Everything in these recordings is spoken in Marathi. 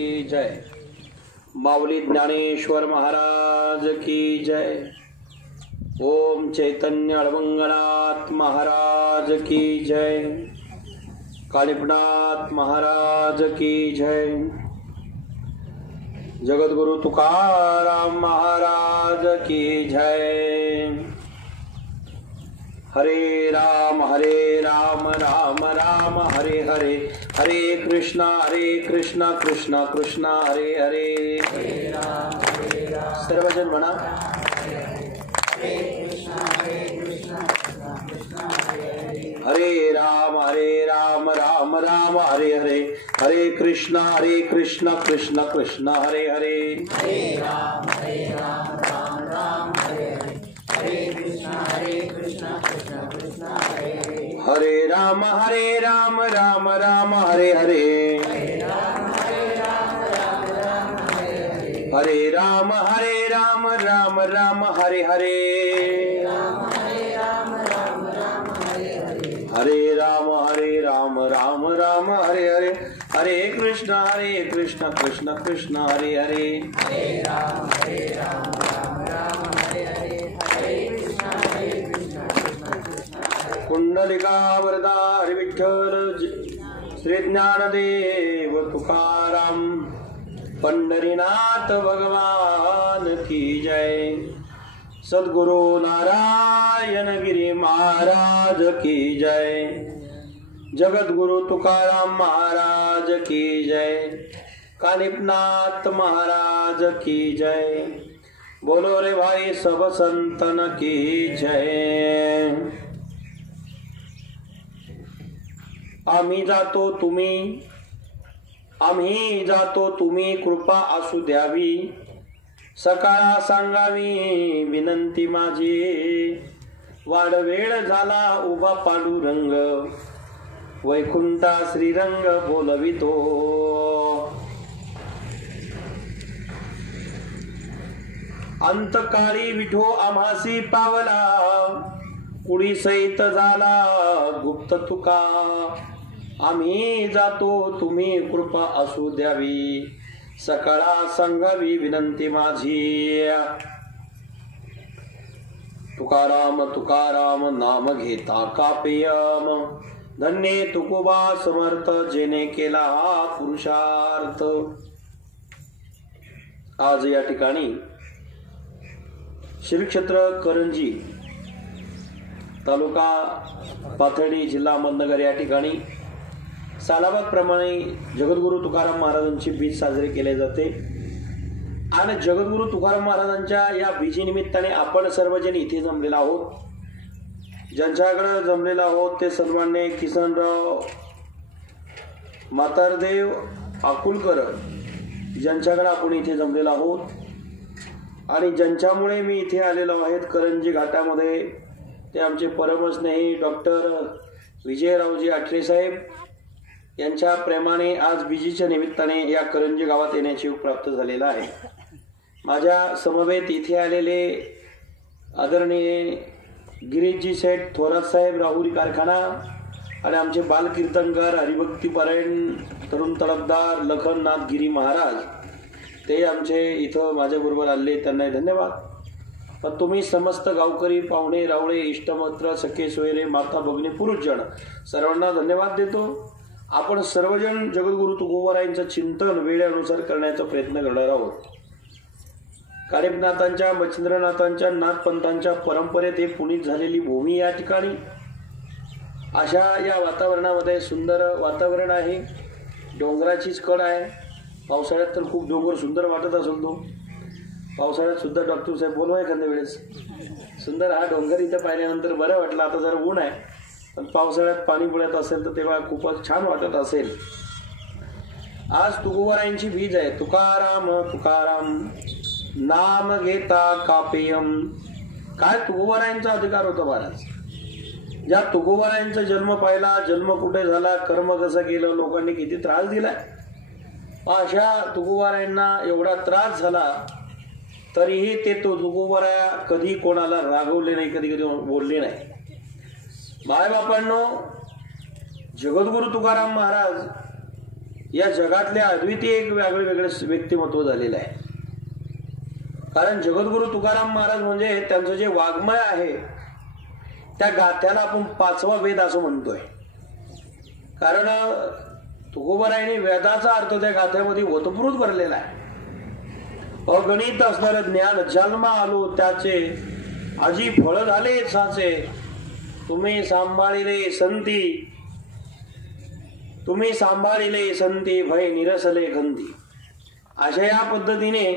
की जय। माऊली ज्ञानेश्वर महाराज की जय। ओम चैतन्य अडवंगनाथ महाराज की जय। कालिपनाथ महाराज की जय। जगद्गुरु तुकाराम महाराज की जय। हरे राम राम राम हरे हरे, हरे कृष्णा कृष्णा कृष्णा हरे हरे। सर्वजन म्हणा हरे राम राम राम हरे हरे, हरे कृष्णा कृष्णा कृष्णा हरे हरे। हरे राम राम राम हरे हरे, हरे कृष्णा कृष्णा कृष्णा हरे हरे। हरे राम राम हरे हरे, हरे राम हरे राम राम हरे हरे। हरे राम राम हरे हरे, हरे कृष्णा कृष्णा कृष्णा हरे हरे। हरे राम राम हरे हरे, हरे कृष्णा कृष्णा कृष्णा हरे। कुंडलिका वरदा हरि विठ्ठल श्री ज्ञानदेव तुकाराम पंढरीनाथ भगवान की जय। सद्गुरु नारायण गिरी महाराज की जय। जगद्गुरु तुकाराम महाराज की जय। कानिपनाथ महाराज की जय। बोलो रे भाई सब संतन की जय। आम्ही जातो तुम्ही कृपा असू द्यावी, सकाळ सांगावी विनंती माझी। वाडवेळ झाला उभा पांडुरंग, वैकुंठा श्रीरंग बोलवितो। अंतकाळी विठो आम्हासी पावला, कुडी सहित झाला गुप्त तुका। आम्ही जातो तुम्ही कृपा असू द्यावी, सकाळा सांगावी विनंती माझी। तुकाराम तुकाराम नाम घेता कापेयम, धन्य तुकोबा समर्थ जेने केला हा पुरुषार्थ। आज या ठिकाणी श्री क्षेत्र करंजी तालुका पाथर्डी जिल्हा अहमदनगर या ठिकाणी सालाबाद प्रमाणे जगद्गुरु तुकाराम महाराजांची बीज साजरी केले जाते। आणि जगद्गुरु तुकाराम महाराजांच्या या बीजी निमित्ताने आपण सर्वजण इथे जमलेला आहोत। ज्यांच्याकडे जमलेला आहोत ते सन्माननीय किसनराव म्हातारदेव अकुलकर ज्यांच्याकडे आपण इथे जमलेला आहोत। आणि ज्यांच्यामुळे मी इथे आलेलो आहेत करंजी घाटामध्ये, ते आमचे परमस्नेही डॉक्टर विजयरावजी आठरे साहेब यांच्या प्रेमाने आज बीजीच्या निमित्ताने या करंजी गावात येण्याची योग प्राप्त झालेला आहे। माझ्या समवेत इथे आलेले आदरणीय गिरीशजी सेठ थोरात साहेब राहुरी कारखाना आणि आमचे बालकीर्तनकार हरिभक्ती पारायण तरुण तडफदार लखननाथ गिरी महाराज, ते आमचे इथं माझ्याबरोबर आले, त्यांना धन्यवाद। पण तुम्ही समस्त गावकरी पाहुणे रावळे इष्टमित्र सखे सोयरे माता भगिनी पुरुषजन सर्वांना धन्यवाद देतो। आपण सर्वजण जगद्गुरु तुकोबारायांचं चिंतन वेळेनुसार करण्याचा प्रयत्न करणार आहोत। कानिपनाथांच्या मच्छिंद्रनाथांच्या नाथपंथांच्या परंपरेत हे पुनीत झालेली भूमी या ठिकाणी अशा या वातावरणामध्ये सुंदर वातावरण आहे। डोंगराचीच कड आहे। पावसाळ्यात तर खूप डोंगर सुंदर वाटत असेल तो। पावसाळ्यात सुद्धा डॉक्टर साहेब बोलवा एखाद्या वेळेस सुंदर हा डोंगर इथं पाहिल्यानंतर बरं वाटलं। आता जरा ऊन आहे पण पावसाळ्यात पाणी पडत असेल तर तेव्हा खूपच छान वाटत असेल। आज तुकोबारायांची बीज आहे। तुकाराम तुकाराम नाम घेता कापेयम। काय तुकोबारायांचा अधिकार होता महाराज। ज्या तुकोबारायांचा जन्म पाहिला, जन्म कुठे झाला, कर्म कसं केलं, लोकांनी किती त्रास दिलाय। अशा तुकोबारायांना एवढा त्रास झाला तरीही ते तुकोबाराया कधी कोणाला रागवले नाही, कधी कधी बोलले नाही। मायबापांनो, जगद्गुरु तुकाराम महाराज या जगातल्या अद्वितीय एक वेगळे व्यक्तिमत्व झालेलं आहे. कारण जगद्गुरु तुकाराम महाराज म्हणजे त्यांचं जे वाङ्मय आहे त्या गाथ्याला आपण 5वा वेद असं म्हणतोय. कारण तुकोबारायांनी वेदाचा अर्थ त्या गाथ्यामध्ये ओतप्रोत भरलेला आहे. अगणित असणारं ज्ञान जन्मा आलो त्याचे, आजी फळ झाले साचे, तुम्ही सांभाळिले संती भय निरसले गंधी. अशा या पद्धतीने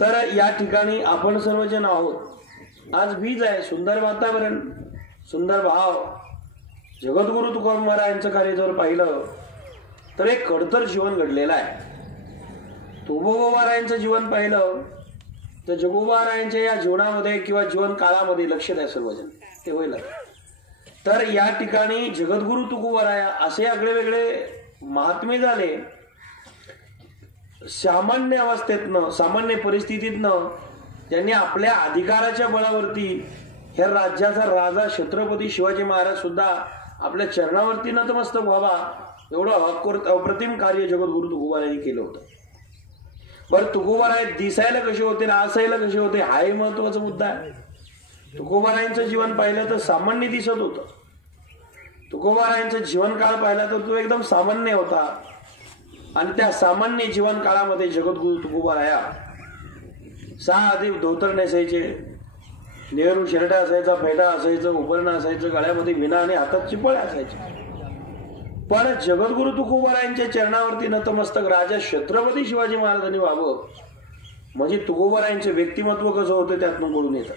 तर या ठिकाणी आपण सर्वजण आहोत. आज बीज आहे, सुंदर वातावरण, सुंदर भाव. जगद्गुरु तुकाराम महाराजांचं कार्य जर पाहिलं तर एक खडतर जीवन घडलेलं आहे. तुकोबारायांचं जीवन पाहिलं तर जगोबारायांच्या या जीवनामध्ये किंवा जीवन काळामध्ये लक्ष द्या सर्वजण, ते होईल. तर या ठिकाणी जगद्गुरु तुकोबाराया असे आगळे वेगळे महात्मे झाले. सामान्य अवस्थेतनं, सामान्य परिस्थितीतनं त्यांनी आपल्या अधिकाराच्या बळावरती ह्या राज्याचा राजा छत्रपती शिवाजी महाराज सुद्धा आपल्या चरणावरती नतमस्तक व्हावा एवढं अप्रतिम कार्य जगद्गुरु तुकोबारायांनी केलं होतं. बरं, तुकोबाराय दिसायला कसे होते ना असायला कसे होते हाही महत्वाचा मुद्दा आहे. तुकोबारायांचं जीवन पाहिलं तर सामान्य दिसत होतं. तुकोबारायांचं जीवन काळ पाहिला तर तो एकदम सामान्य होता. आणि त्या सामान्य जीवन काळामध्ये जगद्गुरु तुकोबाराया साधे धोतर नेसायचे, नेहरू शर्ट असायचा, फेटा असायचं, उपरणं असायचं, गळ्यामध्ये विना आणि हातात चिपळे असायचे. पण जगद्गुरु तुकोबारायांच्या चरणावरती नतमस्तक राजा छत्रपती शिवाजी महाराजांनी व्हावं म्हणजे तुकोबारायांचे व्यक्तिमत्व कसं होतं त्यातून कळून येतं.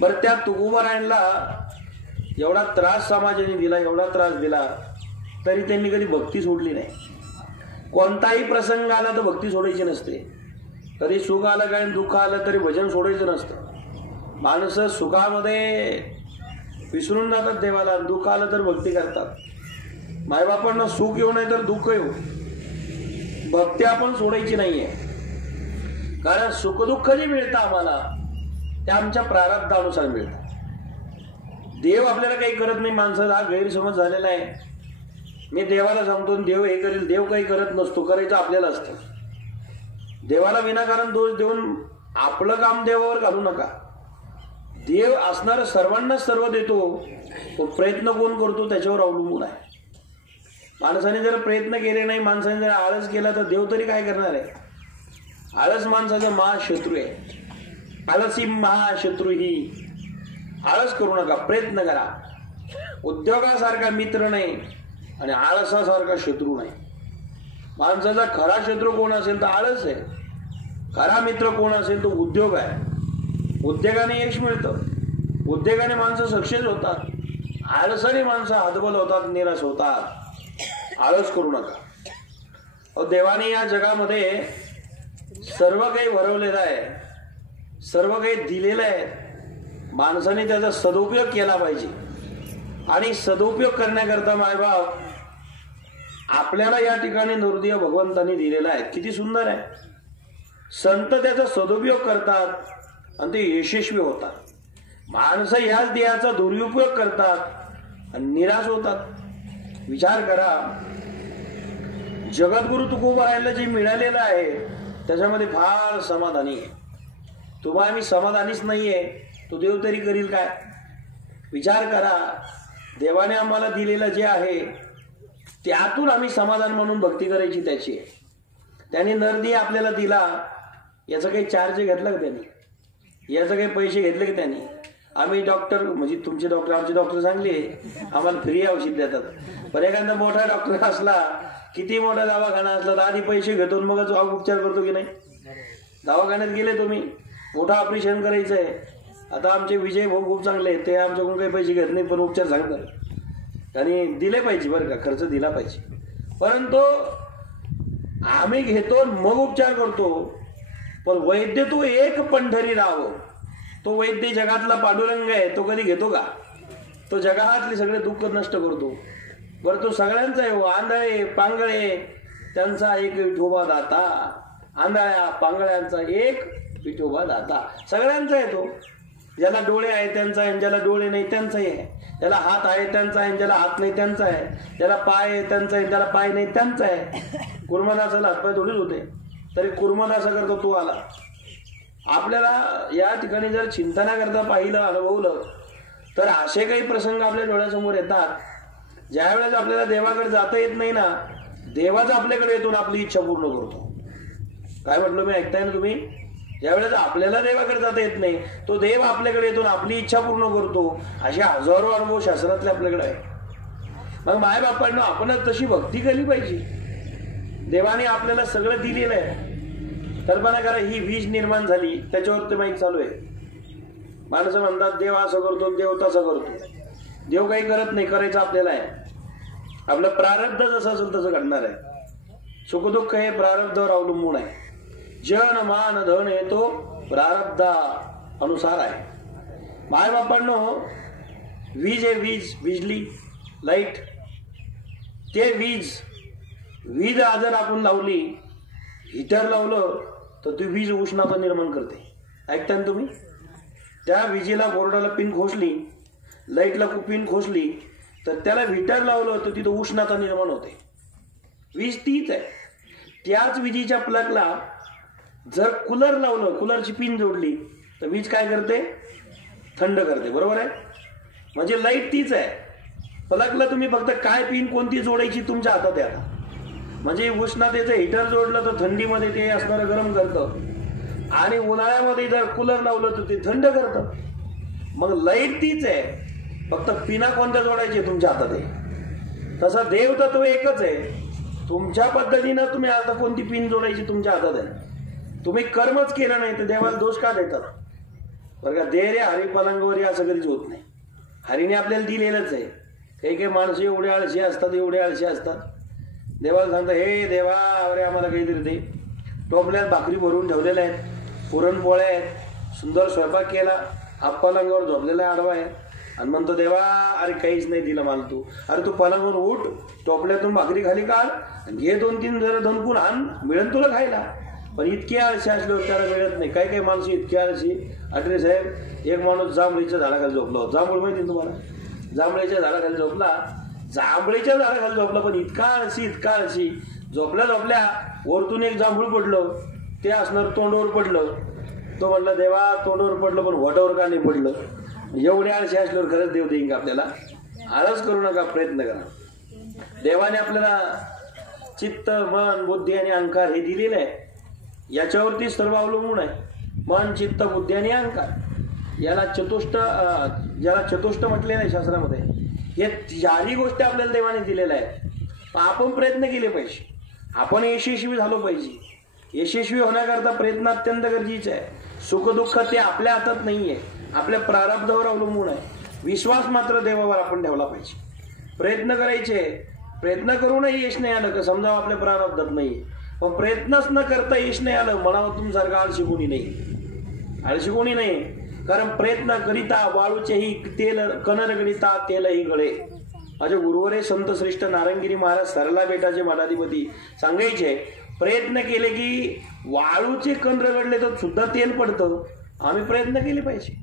बरं, त्या तुकोबारायांना एवढा त्रास समाजाने दिला, एवढा त्रास दिला तरी त्यांनी कधी भक्ती सोडली नाही. कोणताही प्रसंग आला तर भक्ती सोडायची नसते. कधी सुख आलं काय दुःख आलं तरी भजन सोडायचं नसतं. माणसं सुखामध्ये विसरून जातात देवाला, दुःख आलं तर भक्ती करतात. मायबापांना सुख येऊ नये तर दुःख येऊ, भक्ती आपण सोडायची नाहीये. कारण सुखदुःख जे मिळतं आम्हाला ते आमच्या प्रारब्धानुसार मिळतं. देव आपल्याला काही करत नाही. माणसाचा हा गैरसमज झालेला आहे. मी देवाला सांगतो देव हे करेल, देव काही करत नसतो, करायचं आपल्याला असतं. देवाला विनाकारण दोष देऊन आपलं काम देवावर घालू नका. देव असणार सर्वांना सर्व देतो, पण प्रयत्न कोण करतो त्याच्यावर अवलंबून आहे. माणसाने जर प्रयत्न केले नाही, माणसाने जर आळस केला तर देव तरी काय करणार आहे. आळस माणसाचा महाशत्रू आहे. आळसी महाशत्रू ही. आळस करू नका, प्रयत्न करा. उद्योगासारखा मित्र नाही आणि आळसासारखा शत्रू नाही. माणसाचा खरा शत्रू कोण असेल तर आळस आहे. खरा मित्र कोण असेल तो उद्योग आहे. उद्योगाने यश मिळतं, उद्योगाने माणसं सक्सेस होतात. आळसाने माणसं हतबल होतात, निराश होतात. आळस करू नका. देवाने या जगामध्ये सर्व काही भरवलेलं आहे, सर्व काही दिलेलं आहे. माणसाने त्याचा सदुपयोग केला पाहिजे. आणि सदुपयोग करण्याकरता मायबाप आपल्याला या ठिकाणी नृदय भगवंतांनी दिलेला आहे. किती सुंदर आहे. संत त्याचा सदुपयोग करतात आणि ते यशस्वी होतात. माणसं ह्याच देहाचा दुरुपयोग करतात आणि निराश होतात. विचार करा, जगद्गुरु तुकोबारायांना जे मिळालेलं आहे त्याच्यामध्ये फार समाधानी आहे. तुम्हाला मी समाधानीच नाहीये, तो देव तरी करील काय. विचार करा, देवाने आम्हाला दिलेलं जे आहे त्यातून आम्ही समाधान म्हणून भक्ती करायची त्याची. त्याने नरदी आपल्याला दिला, याचा काही चार्ज घेतला का त्याने, याचा काही पैसे घेतले का त्याने. आम्ही डॉक्टर म्हणजे तुमचे डॉक्टर आमचे डॉक्टर चांगले आम्हाला फ्री औषध देतात. पण एखादा मोठा डॉक्टर असला, किती मोठा दवाखाना असला तर आधी पैसे घेतो मगच उपचार करतो की नाही. दवाखान्यात गेले तुम्ही, मोठं ऑपरेशन करायचं आहे, आता आमचे विजय भाऊ खूप चांगले आहेत, ते आमच्याकडून काही पैसे घेत नाही पण उपचार सांगतात. आणि दिले पाहिजे बरं का, खर्च दिला पाहिजे. परंतु आम्ही घेतो मग उपचार करतो. पण वैद्य तो एक पंढरी राव, तो वैद्य जगातला पांडुरंग आहे, तो कधी घेतो का. तो जगातले सगळे दुःख नष्ट करतो. बरं, तो सगळ्यांचा आहे. आंधळे पांगळे त्यांचा एक विठोबा दाता. आंधळ्या पांगळ्यांचा एक विठोबा दाता, सगळ्यांचा आहे तो. ज्याला डोळे आहे त्यांचा आहे, ज्याला डोळे नाही त्यांचाही आहे. ज्याला हात आहे त्यांचा आहे, ज्याला हात नाही त्यांचा आहे, ज्याला पाय आहे त्यांचा आहे, ज्याला पाय नाही त्यांचा आहे. कुर्मदासाला हातपाय थोडीच होते, तरी कुर्मदासा करतो तू आला. आपल्याला या ठिकाणी जर चिंतना करता पाहिलं, अनुभवलं, तर असे काही प्रसंग आपल्या डोळ्यासमोर येतात. ज्या वेळेस आपल्याला देवाकडे जाता येत नाही ना, देवाच आपल्याकडे येतो ना आपली इच्छा पूर्ण करतो. काय म्हटलं मी, ऐकताय ना तुम्ही? ज्यावेळेस आपल्याला देवाकडे जाता येत नाही, तो देव आपल्याकडे येतो ना आपली इच्छा पूर्ण करतो. असे हजारो अनुभव शास्त्रातले आपल्याकडे आहे. मग माय बापांना आपणच तशी भक्ती केली पाहिजे. देवाने आपल्याला सगळं दिलेलं आहे. कल्पना करा, ही वीज निर्माण झाली, त्याच्यावर ते माहीत चालू आहे. माणसं म्हणतात देव असं करतो, देव तसं करतो. देव काही करत नाही, करायचं आपल्याला आहे. आपलं प्रारब्ध जसं असेल तसं घडणार आहे. सुखदुःख हे प्रारब्धावर अवलंबून आहे. जन मान धन हे तो प्रारब्धा अनुसार आहे. माय बापांनो, वीज आहे, वीज, बिजली, लाईट, ते वीज जर आपण लावली, हीटर लावलं तर ती वीज उष्णता निर्माण करते. ऐकता ना तुम्ही? त्या विजेला बोर्डाला पिन खोसली, लाईटला पिन खोसली, तर त्याला हीटर लावलं तर तिथं उष्णता निर्माण होते. वीज तीच आहे. त्याच विजेच्या प्लगला जर कूलर लावलं, कूलरची पिन जोडली, तर वीज काय करते? थंड करते. बरोबर आहे? म्हणजे लाईट तीच आहे. प्लगला तुम्ही फक्त काय पिन कोणती जोडायची तुमच्या हातात आहे. म्हणजे उष्णतेचं हीटर जोडलं तर थंडीमध्ये ते असणारं गरम करतं, आणि उन्हाळ्यामध्ये जर कूलर लावलं तर ते थंड करतं. मग लाईट तीच आहे, फक्त पिना कोणत्या जोडायची तुमच्या हातात आहे. तसं देव तत्व एकच आहे. तुमच्या पद्धतीनं तुम्ही आता कोणती पिन जोडायची तुमच्या हातात आहे. तुम्ही कर्मच केलं नाही तर देवाला दोष का देतात? बरं का, दे रे हरी पलंगावर, असं कधीच होत नाही. हरीने आपल्याला दिलेलंच आहे. काही काही माणसं एवढे आळशी असतात, एवढे आळशी असतात. देवाला सांगतात, हे देवा अरे आम्हाला काहीतरी दे. टोपल्यात भाकरी भरून ठेवलेल्या आहेत, पुरणपोळ्या आहेत, सुंदर स्वयंपाक केला, हा पलंगावर झोपलेला आहे, आडवा आहे, आणि म्हणतो देवा अरे काहीच नाही दिलं मला तू. अरे तू पलंगावर उठ, टोपल्यातून भाकरी खाली काढ, घे 2-3 जरा धनकून आण, मिळेल तुला खायला. पण इतके आळशी असल्यावर त्याला मिळत नाही. काही काही माणसं इतके आळशी. अटरे साहेब, एक माणूस जांभळीच्या झाडाखाली झोपला होता. जांभूळ माहिती तुम्हाला? जांभळीच्या झाडाखाली झोपला, जांभळीच्या झाडाखाली झोपला, पण इतका आळशी झोपल्या वरतून एक जांभूळ पडलं, ते असणार तोंडावर पडलं. तो म्हणला देवा तोंडावर पडलं पण वटावर का नाही पडलं? एवढे आळशी असल्यावर खरंच देव देईन का आपल्याला? आळस करू नका, प्रयत्न करा. देवाने आपल्याला चित्त, मन, बुद्धी आणि अहंकार हे दिलेलं आहे. याच्यावरती सर्व अवलंबून आहे. मन, चित्त, बुद्धी आणि अहंकार. याला चतुष्ट म्हटलेलं आहे शास्त्रामध्ये. हे चारही गोष्टी आपल्याला देवाने दिलेल्या आहेत. आपण प्रयत्न केले पाहिजे. आपण यशस्वी झालो पाहिजे. यशस्वी होण्याकरता प्रयत्न अत्यंत गरजेचा आहे. सुखदुःख ते आपल्या हातात नाहीये, आपल्या प्रारब्धावर अवलंबून आहे. विश्वास मात्र देवावर आपण ठेवला पाहिजे. प्रयत्न करायचे. प्रयत्न करूनही यश नाही आलं का समजा आपल्या प्रारब्धात नाही. पण प्रयत्नच न करता यश नाही आलं, म्हणावं तुमच्यासारखं आळशी कोणी नाही. आळशी कोणी नाही. कारण प्रयत्न करिता वाळूचेही तेल कनरगडिता तेलही गळे. माझे गुरुवरे संत श्रेष्ठ नारायणगिरी महाराज सरला बेटाचे मठाधिपती सांगायचे, प्रयत्न केले की वाळूचे कण रगडले तर सुद्धा तेल पडतं. आम्ही प्रयत्न केले पाहिजे.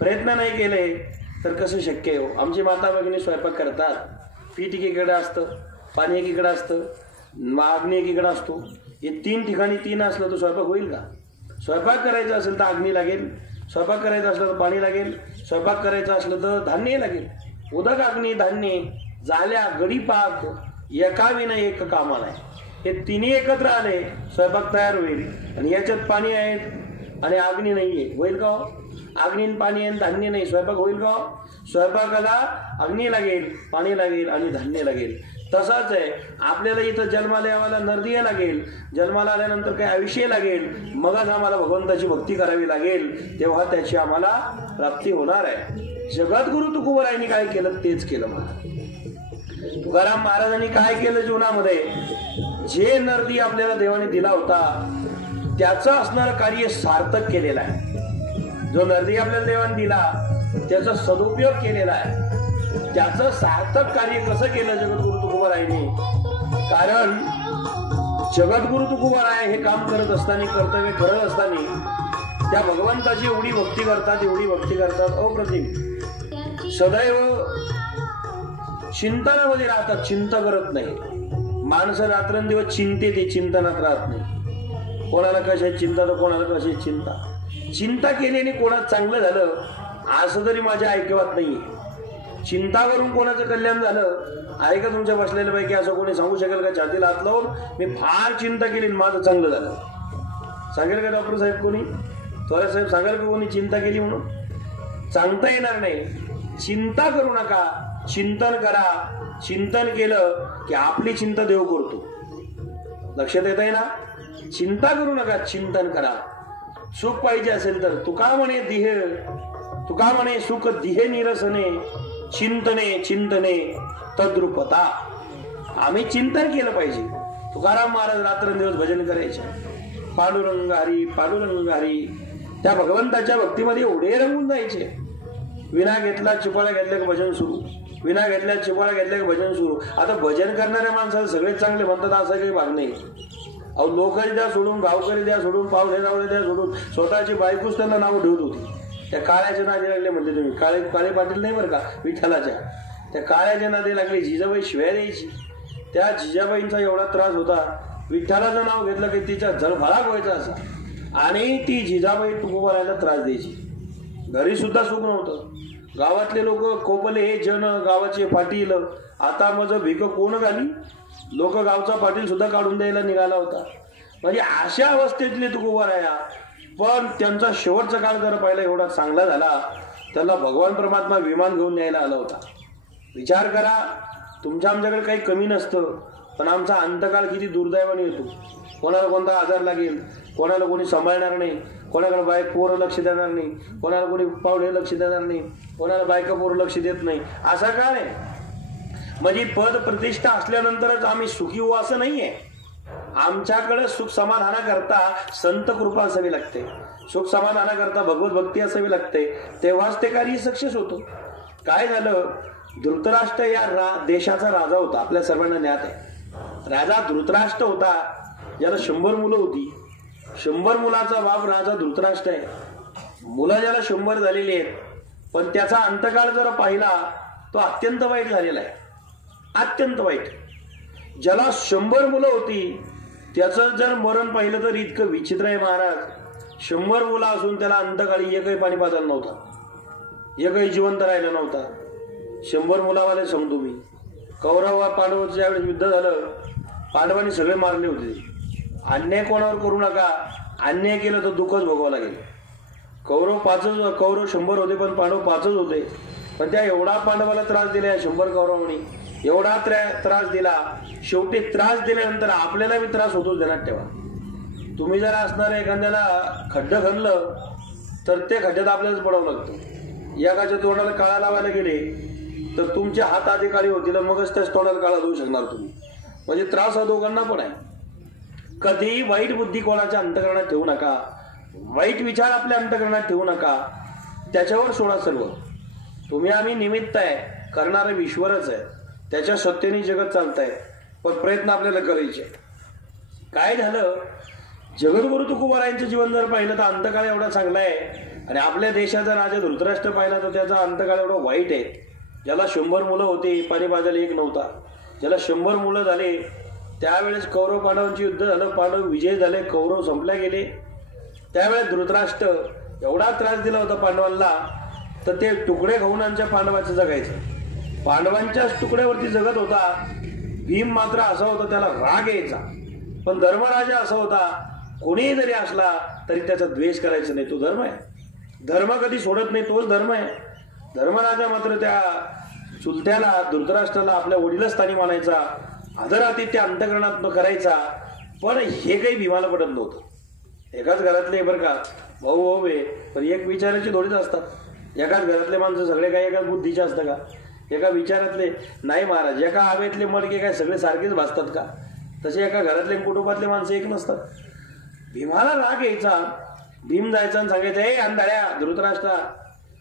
प्रयत्न नाही केले तर कसं शक्य आहे? आमची माता भगिनी स्वयंपाक करतात, पीठ एकीकडे असतं, पाणी एकीकडे असतं, अग्नी एकीकडे असतो. हे 3 ठिकाणी 3 असलं तर स्वयंपाक होईल का? स्वयंपाक करायचा असेल तर अग्नी लागेल, स्वयंपाक करायचा असलं तर पाणी लागेल, स्वयंपाक करायचं असलं तर धान्य लागेल. उदक, अग्नी, धान्य झाल्या गडी पाक एका विना एक कामाला आहे. हे 3 एकत्र आले स्वयंपाक तयार होईल. आणि याच्यात पाणी आहेत आणि अग्नी नाहीये, होईल का? अग्नी पाणी आणि धान्य नाही, स्वयंपाक होईल का? स्वयंपाकाला अग्नी लागेल, पाणी लागेल आणि धान्य लागेल. तसाच आहे आपल्याला इथं जन्माला यावाला नरदिया लागेल. जन्माला आल्यानंतर काही आयुष्य लागेल, मगच आम्हाला भगवंताची भक्ती करावी लागेल, तेव्हा त्याची आम्हाला प्राप्ती होणार आहे. जगद्गुरु तुकोबरायांनी काय केलं तेच केलं. मला तुकाराम महाराजांनी काय केलं जीवनामध्ये? जे नरदी आपल्याला देवाने दिला होता त्याचं असणारं कार्य सार्थक केलेलं आहे. जो नरदी आपल्याला देवाने दिला त्याचा सदुपयोग केलेला आहे. त्याचं सार्थक कार्य कसं केलं जगद्गुरु तुकोबरायांनी? कारण जगद्गुरु तुकोबराय हे काम करत असताना, कर्तव्य करत असताना त्या भगवंताची एवढी भक्ती करतात, अप्रतिम. सदैव चिंतनामध्ये राहतात, चिंता करत नाही. माणसं रात्रंदिवस चिंतेत, चिंतनात राहत नाही. कोणाला कशाची चिंता तर कोणाला कशाची चिंता. चिंता केल्याने कोणाचं चांगलं झालं असं तरी माझ्या ऐकवात नाही. चिंता करून कोणाचं कल्याण झालं आहे का तुमच्या बसलेल्या पैकी असं कोणी सांगू शकेल का? छातीला हात लावून मी फार चिंता केली माझं चांगलं झालं सांगेल का डॉक्टर साहेब? कोणी थोडा साहेब सांगाल का कोणी चिंता केली म्हणून? सांगता येणार नाही. चिंता करू नका, चिंतन करा. चिंतन केलं की आपली चिंता देव करतो. लक्षात येत आहे ना? चिंता करू नका, चिंतन करा. सुख पाहिजे असेल तर तुका म्हणे सुख दिहे निरसने, चिंतने चिंतने तद्रुपता. आम्ही चिंतन केलं पाहिजे. तुकाराम महाराज रात्रंदिवस भजन करायचे. पांडुरंग हरी पांडुरंग हरी. त्या भगवंताच्या भक्तीमध्ये एवढे रंगून जायचे. विना घेतला चिपाळ्या घेतल्या की भजन सुरू, विना घेतल्या चिपाळ्या घेतल्या की भजन सुरू. आता भजन करणाऱ्या माणसाला सगळेच चांगले म्हणतात असं काही भाग नाही. अहो लोकरी द्या सोडून, गावकरी द्या सोडून, पावले जावळे द्या सोडून, स्वतःची बायकोच त्यांना नाव ठेवत होती. त्या काळ्याच्या नादी लागले म्हणते तुम्ही. काळे पाटील नाही बरं का, विठ्ठलाच्या. त्या काळ्याच्या नादी लागली. जिजाबाई शिव्या द्यायची. त्या जिजाबाईंचा एवढा त्रास होता, विठ्ठलाचं नाव घेतलं की तिच्या जळफळाक व्हायचा असा. आणि ती जिजाबाई तुकोबारायला त्रास द्यायची. घरी सुद्धा सुख नव्हतं. गावातले लोक कोपले हे जन गावाचे पाटील. आता मग भिक कोण घाली? लोक गावचा पाटील सुद्धा काढून द्यायला निघाला होता. म्हणजे अशा अवस्थेतले तुकोबाराया. पण त्यांचा शेवटचा काळ जर पाहिला एवढा चांगला झाला, त्याला भगवान परमात्मा विमान घेऊन न्यायला आला होता. विचार करा, तुमच्या आमच्याकडे काही कमी नसतं, पण आमचा अंतकाळ किती दुर्दैवाने येतो. कोणाला कोणता आजार लागेल, कोणाला कोणी सांभाळणार नाही, कोणाकडे पोरं लक्ष देणार नाही, कोणाला कोणी पावले लक्ष देणार नाही, कोणाला बायका पोरं लक्ष देत नाही. असा काळ आहे. म्हणजे पद प्रतिष्ठा असल्यानंतरच आम्ही सुखी होऊ असं नाहीये. आमच्याकडे सुख समाधानाकरता संत कृपा असावी लागते. सुख समाधानाकरता भगवत भक्ती असावी लागते. तेव्हाच ते कार्य सक्सेस होतं. काय झालं, धृतराष्ट्र या देशाचा राजा होता. आपल्या सर्वांना ज्ञात आहे. राजा धृतराष्ट्र होता, ज्याला 100 मुलं होती. 100 मुलाचा बाप राजा धृतराष्ट्र आहे. मुलं ज्याला 100 झालेली आहेत, पण त्याचा अंतकाळ जर पाहिला तो अत्यंत वाईट झालेला आहे. अत्यंत वाईट. ज्याला 100 मुलं होती त्याचं जर मरण पाहिलं तर इतकं विचित्र आहे महाराज. 100 मुलं असून त्याला अंतकाळी एकही पाणी पाजायला नव्हता, एकही जिवंत राहिला नव्हता. 100 मुलावाले सांगतो मी. कौरव पांडवांचं ज्यावेळेस युद्ध झालं, पांडवांनी सगळे मारले होते. अन्याय कोणावर करू नका, अन्याय केलं तर दुःखच भोगावं लागेल. कौरव 100 होते, पण पांडव 5च होते. पण त्या एवढा पांडवाला त्रास दिला 100 कौरवांनी, एवढा त्रास दिला. शेवटी त्रास दिल्यानंतर आपल्याला बी त्रास होतोच ध्यानात ठेवा. तुम्ही जर असणाऱ्या एखाद्याला खड्डं खणलं तर ते खड्ड्यात आपल्यालाच पडावं लागतं. एकाच्या तोंडाला काळा लावायला गेले तर तुमचे हात आधी काळी होतील, मगच त्याच तोंडाला काळा देऊ शकणार तुम्ही. म्हणजे त्रास हा दोघांना पण आहे. कधीही वाईट बुद्धी कोणाच्या अंतकरणात ठेवू नका. वाईट विचार आपल्या अंतकरणात ठेवू नका. त्याच्यावर सोडा सर्व. तुम्ही आम्ही निमित्त आहे, करणारे ईश्वरच आहे. त्याच्या सत्तेने जगत चालत आहे, पण प्रयत्न आपल्याला करायचे. काय झालं, जगद्गुरु तुकोबारायांचं जीवन जर पाहिलं तर अंतकाळ एवढा चांगला आहे. आणि आपल्या देशाचा राजा धृतराष्ट्र पाहिला तर त्याचा अंतकाळ एवढा वाईट आहे. ज्याला 100 मुलं होती, पाणी पाजायला एक नव्हता. ज्याला 100 मुलं झाले, त्यावेळेस कौरव पांडवांचे युद्ध झालं, पांडव विजय झाले, कौरव संपल्या गेले. त्यावेळेस धृतराष्ट्र एवढा त्रास दिला होता पांडवांना, तर ते तुकडे खाऊन आमच्या पांडवाचं जगायचं. पांडवांच्याच तुकड्यावरती जगत होता. भीम मात्र असा होता, त्याला राग यायचा. पण धर्मराजा असा होता, कोणीही जरी असला तरी त्याचा द्वेष करायचा नाही. तो धर्म आहे. धर्म कधी सोडत नाही, तोच धर्म आहे. धर्मराजा मात्र त्या चुलत्याला धृतराष्ट्राला आपल्या वडिलस्थानी मानायचा, आदरातिथ्य अंतकरणात करायचा. पण हे काही भीमाला पडत नव्हतं. एकाच घरातले बरं का, भाऊ आहे, पण एक विचाराची थोडीच असतात. एकाच घरातले माणसं सगळे काही एकाच बुद्धीचे असतं का? एका विचारातले नाही महाराज. एका हवेतले मडके काय सगळे सारखेच भासतात का? तसे एका घरातले कुटुंबातले माणसं एक नसतात. भीमाला राग यायचा. भीम जायचा आणि सांगायचं, हे अंधाळ्या धृतराष्ट्रा,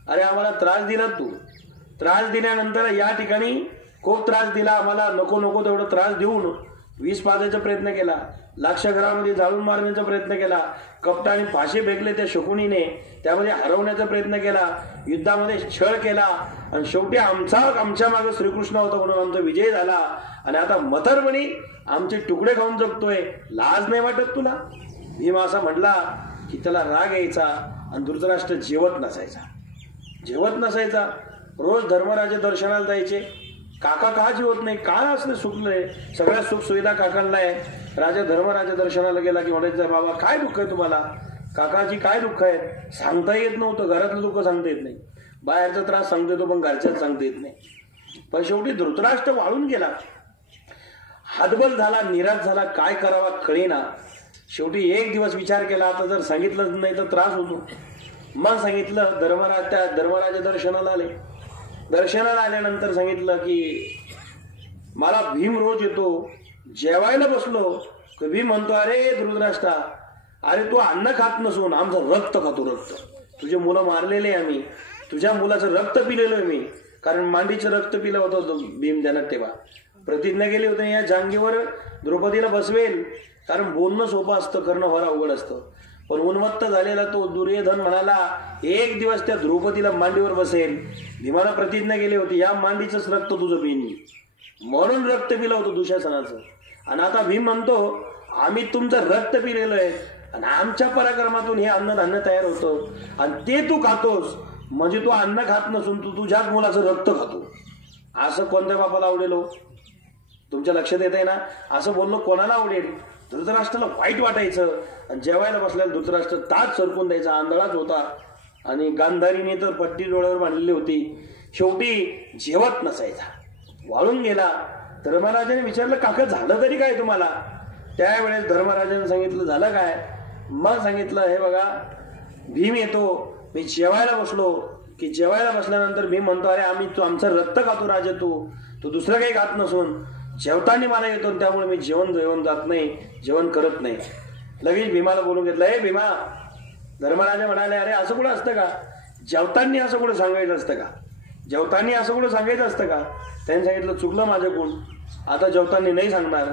अरे आम्हाला त्रास दिला तू. त्रास दिल्यानंतर या ठिकाणी खूप त्रास दिला आम्हाला, नको नको तेवढं त्रास देऊन विष पाजायचा प्रयत्न केला, लाक्ष घरामध्ये जाळून मारण्याचा प्रयत्न केला, कपटाने फाशी फेकले त्या शकुनीने, त्यामध्ये हरवण्याचा प्रयत्न केला, युद्धामध्ये छळ केला आणि शेवटी आमच्या मागे श्रीकृष्ण होता म्हणून आमचा विजय झाला आणि आता मथरपणी आमचे तुकडे खाऊन जगतोय, लाज नाही वाटत तुला? भीम असा म्हटला की त्याला राग यायचा आणि धृतराष्ट्र जेवत नसायचा. रोज धर्मराजे दर्शनाला जायचे. काका का जेवत नाही, काय असलं सुखलंय, सगळ्या सुख सुविधा काकांना आहे. राजा धर्मराजा दर्शनाला गेला की म्हणायचं बाबा काय दुःख आहे तुम्हाला, काकाची काय दुःख आहे, सांगता येत नव्हतं. घरातलं दुःख सांगता येत नाही, बाहेरचा त्रास सांगता येतो पण घरच्यात सांगता येत नाही. पण शेवटी धृतराष्ट्र वाळून गेला, हातबल झाला, निराश झाला, काय करावा कळेना. शेवटी एक दिवस विचार केला, आता जर सांगितलं नाही तर त्रास होतो. मग सांगितलं. धर्मराजा दर्शनाला आले. दर्शनाला आल्यानंतर सांगितलं की मला भीम रोज येतो, जेवायला बसलो की भीम म्हणतो, अरे धृतराष्ट्रा, अरे तू अन्न खात नसून आमचं रक्त खातो. रक्त, तुझे मुलं मारलेले आम्ही, तुझ्या मुलाचं रक्त पिलेलो आहे मी, कारण मांडीचं रक्त पिलं होतं भीम ध्यानात तेव्हा. प्रतिज्ञा केली होती या जांगेवर द्रौपदीला बसवेल, कारण बोलणं सोपं असतं, करणं फार अवघड असतं. पण उन्मत्त झालेला तो दुर्योधन म्हणाला एक दिवस त्या द्रौपदीला मांडीवर बसेल. भीमाला प्रतिज्ञा केली होती या मांडीचंच रक्त तुझं पिईन मी, म्हणून रक्त पिलं होतं दुःशासनाचं. आणि आता भीम म्हणतो आम्ही तुमचं रक्त पिलेलं आहे आणि आमच्या पराक्रमातून हे अन्नधान्य तयार होतं आणि ते तू खातोस, म्हणजे तू अन्न खात नसून तू तुझ्याच मुलाचं रक्त खातो. असं कोणत्या बापाला आवडेल हो? तुमच्या लक्षात येत आहे ना? असं बोलणं कोणाला आवडेल? धृतराष्ट्राला वाईट वाटायचं आणि जेवायला बसल्याला धृतराष्ट्र ताट सरकून द्यायचा. आंधळाच होता आणि गांधारीने तर पट्टी डोळ्यावर बांधलेली होती. शेवटी जेवत नसायचा, वाळून गेला. धर्मराजाने विचारलं काका झालं तरी काय तुम्हाला? त्यावेळेस धर्मराजाने सांगितलं झालं काय? मग सांगितलं हे बघा भीम येतो, मी जेवायला बसलो की जेवायला बसल्यानंतर भीम म्हणतो अरे आम्ही आमचं रक्त खातो राजा, तू दुसरं काही खात नसून जेवताना मला येतो, त्यामुळे मी जेवण जात नाही, जेवण करत नाही. लगेच भीमाला बोलून घेतलं, हे भीमा. धर्मराजा म्हणाले अरे असं कुठं असतं का? जेवताना असं कुठं सांगायचं असतं का? जेवताना असं कुठं सांगायचं असतं का? त्यांनी सांगितलं चुकलं माझ्याकडून, आता जेवताना नाही सांगणार.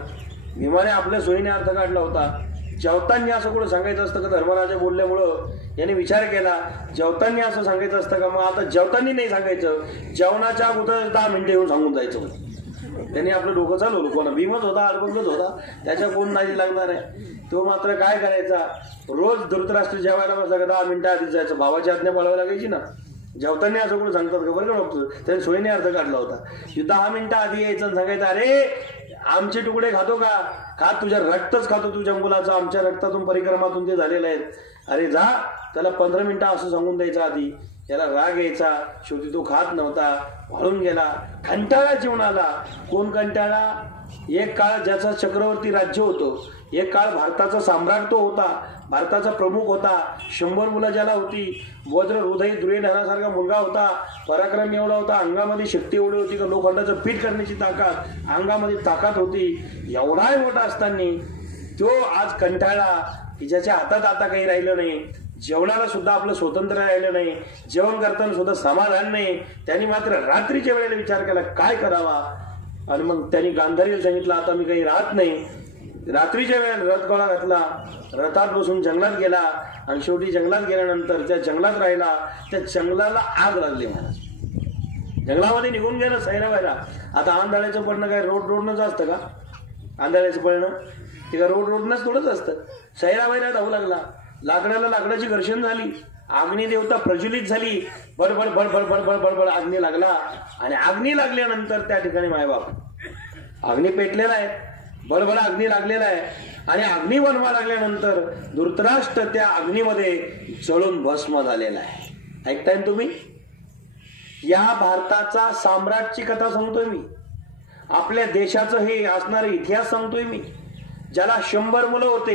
भीमाने आपल्या सोयीने अर्थ काढला होता. जेवताना असं कुठं सांगायचं असतं का? धर्मराजा बोलल्यामुळं याने विचार केला जेवताना असं सांगायचं असतं का? मग आता जेवताना नाही सांगायचं, जेवणाच्या अगोदर 10 मिनिटं येऊन सांगून जायचं. त्यांनी आपलं डोकं चालवलं. कोणा भीमच होता, अडबंगच होता, त्याच्या कोण नाही लागणार आहे. तो मात्र काय करायचा, रोज धृतराष्ट्र जेवायला बसला का 10 मिनिटं आधीच जायचं. भावाची आज्ञा पाळावी लागायची ना. जेवताना असं कुठं सांगतात का? बरं का डॉक्टर, त्याने सोयीने अर्थ काढला होता. 10 मिनिटं आधी यायचं सांगायचं अरे आमचे तुकडे खातो का? खा, तुझ्या रक्तच खातो तुझ्या मुलाचं, आमच्या रक्तातून परिक्रमातून ते झालेलं आहेत. अरे जा, त्याला 15 मिनिटं असं सांगून द्यायचं आधी. याला राग यायचा. शेवटी तो खात नव्हता, वाळून गेला. कंटाळा जीवनाला. कोण कंटाळा? एक काळ ज्याचा चक्रवर्ती राज्य होतं, एक काळ भारताचा सम्राट तो होता, भारताचा प्रमुख होता, 100 मुलं ज्याला होती, वज्र हृदय दुर्योधनासारखा मुलगा होता, पराक्रम एवढा होता, अंगामध्ये शक्ती एवढी होती का लोखंडाचं पीठ करण्याची ताकद अंगामध्ये ताकद होती. एवढाही मोठा असताना तो आज कंटाळा की ज्याच्या हातात आता काही राहिलं नाही. जेवणाला सुद्धा आपलं स्वातंत्र्य राहिलं नाही, जेवण करताना सुद्धा समाधान नाही. त्यांनी मात्र रात्रीच्या वेळेला विचार केला काय करावा, आणि मग त्यांनी गांधारीला सांगितलं आता मी काही राहत नाही. रात्रीच्या वेळेला रथ गोळा घातला, रथात बसून जंगलात गेला आणि शेवटी जंगलात गेल्यानंतर त्या जंगलात राहिला. त्या जंगलाला आग लागली महाराज. जंगलामध्ये निघून गेलं सैराबाईला. आता आंधळ्याचं पडणं काय रोडनंच असतं का? आंधळ्याचं पडणं ते का रोडनंच थोडंच असतं. सैराबाईला धावू लागला. लाकडाला लाकडाची घर्षण झाली, अग्नी देवता प्रज्वलित झाली, बडबड बडबड बडबड बडबड अग्नी लागला. आणि अग्नी लागल्यानंतर त्या ठिकाणी मायबाप अग्नी पेटलेला आहे, बडबड अग्नी लागलेला आहे. आणि अग्नी बनवा लागल्यानंतर धृतराष्ट्र त्या अग्नीमध्ये जळून भस्म झालेला आहे. ऐकताय तुम्ही? या भारताचा सम्राटची कथा सांगतोय मी, आपल्या देशाचं हे असणारा इतिहास सांगतोय मी. ज्याला 100 मुलं होते,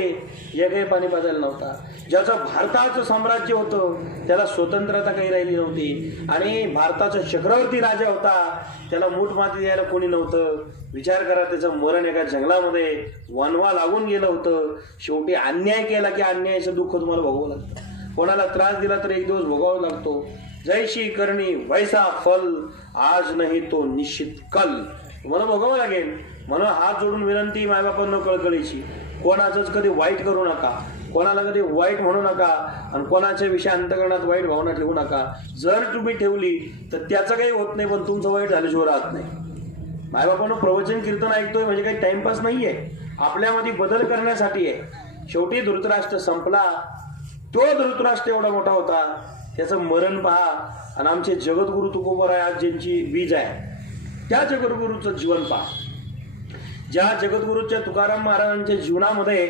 एकही पाणी पाजायला नव्हता. ज्याचं भारताचं साम्राज्य होतं त्याला स्वतंत्रता काही राहिली नव्हती. आणि भारताचा चक्रवर्ती राजा होता, त्याला मूठ माती द्यायला कोणी नव्हतं. विचार करा, त्याचं मरण एका जंगलामध्ये वनवा लागून गेलं होतं. शेवटी अन्याय केला की अन्यायाचं दुःख तुम्हाला भोगावं लागतं. कोणाला त्रास दिला तर एक दिवस भोगावा लागतो. जैशी करणी वैसा फल, आज नाही तो निश्चित कल. तुम्हाला भोगावं लागेल. म्हणून हात जोडून विनंती मायबापांना कळकळीची, कोणाचंच कधी वाईट करू नका, कोणाला कधी वाईट म्हणू नका आणि कोणाच्या विषयी अंतकरणात वाईट भावना ठेवू नका. जर तुम्ही ठेवली तर त्याचं काही होत नाही, पण तुमचं वाईट झाल्याशिवाय राहत नाही. मायबापांना प्रवचन कीर्तन ऐकतोय म्हणजे काही टाइमपास नाहीये, आपल्यामध्ये बदल करण्यासाठी आहे. शेवटी धृतराष्ट्र संपला. तो धृतराष्ट्र एवढा मोठा होता, त्याचं मरण पहा. आणि आमचे जगद्गुरु तुकोबराय आज ज्यांची बीज आहे, त्या जगद्गुरूचं जीवन पहा. ज्या जगद्गुरूच्या तुकाराम महाराजांच्या जीवनामध्ये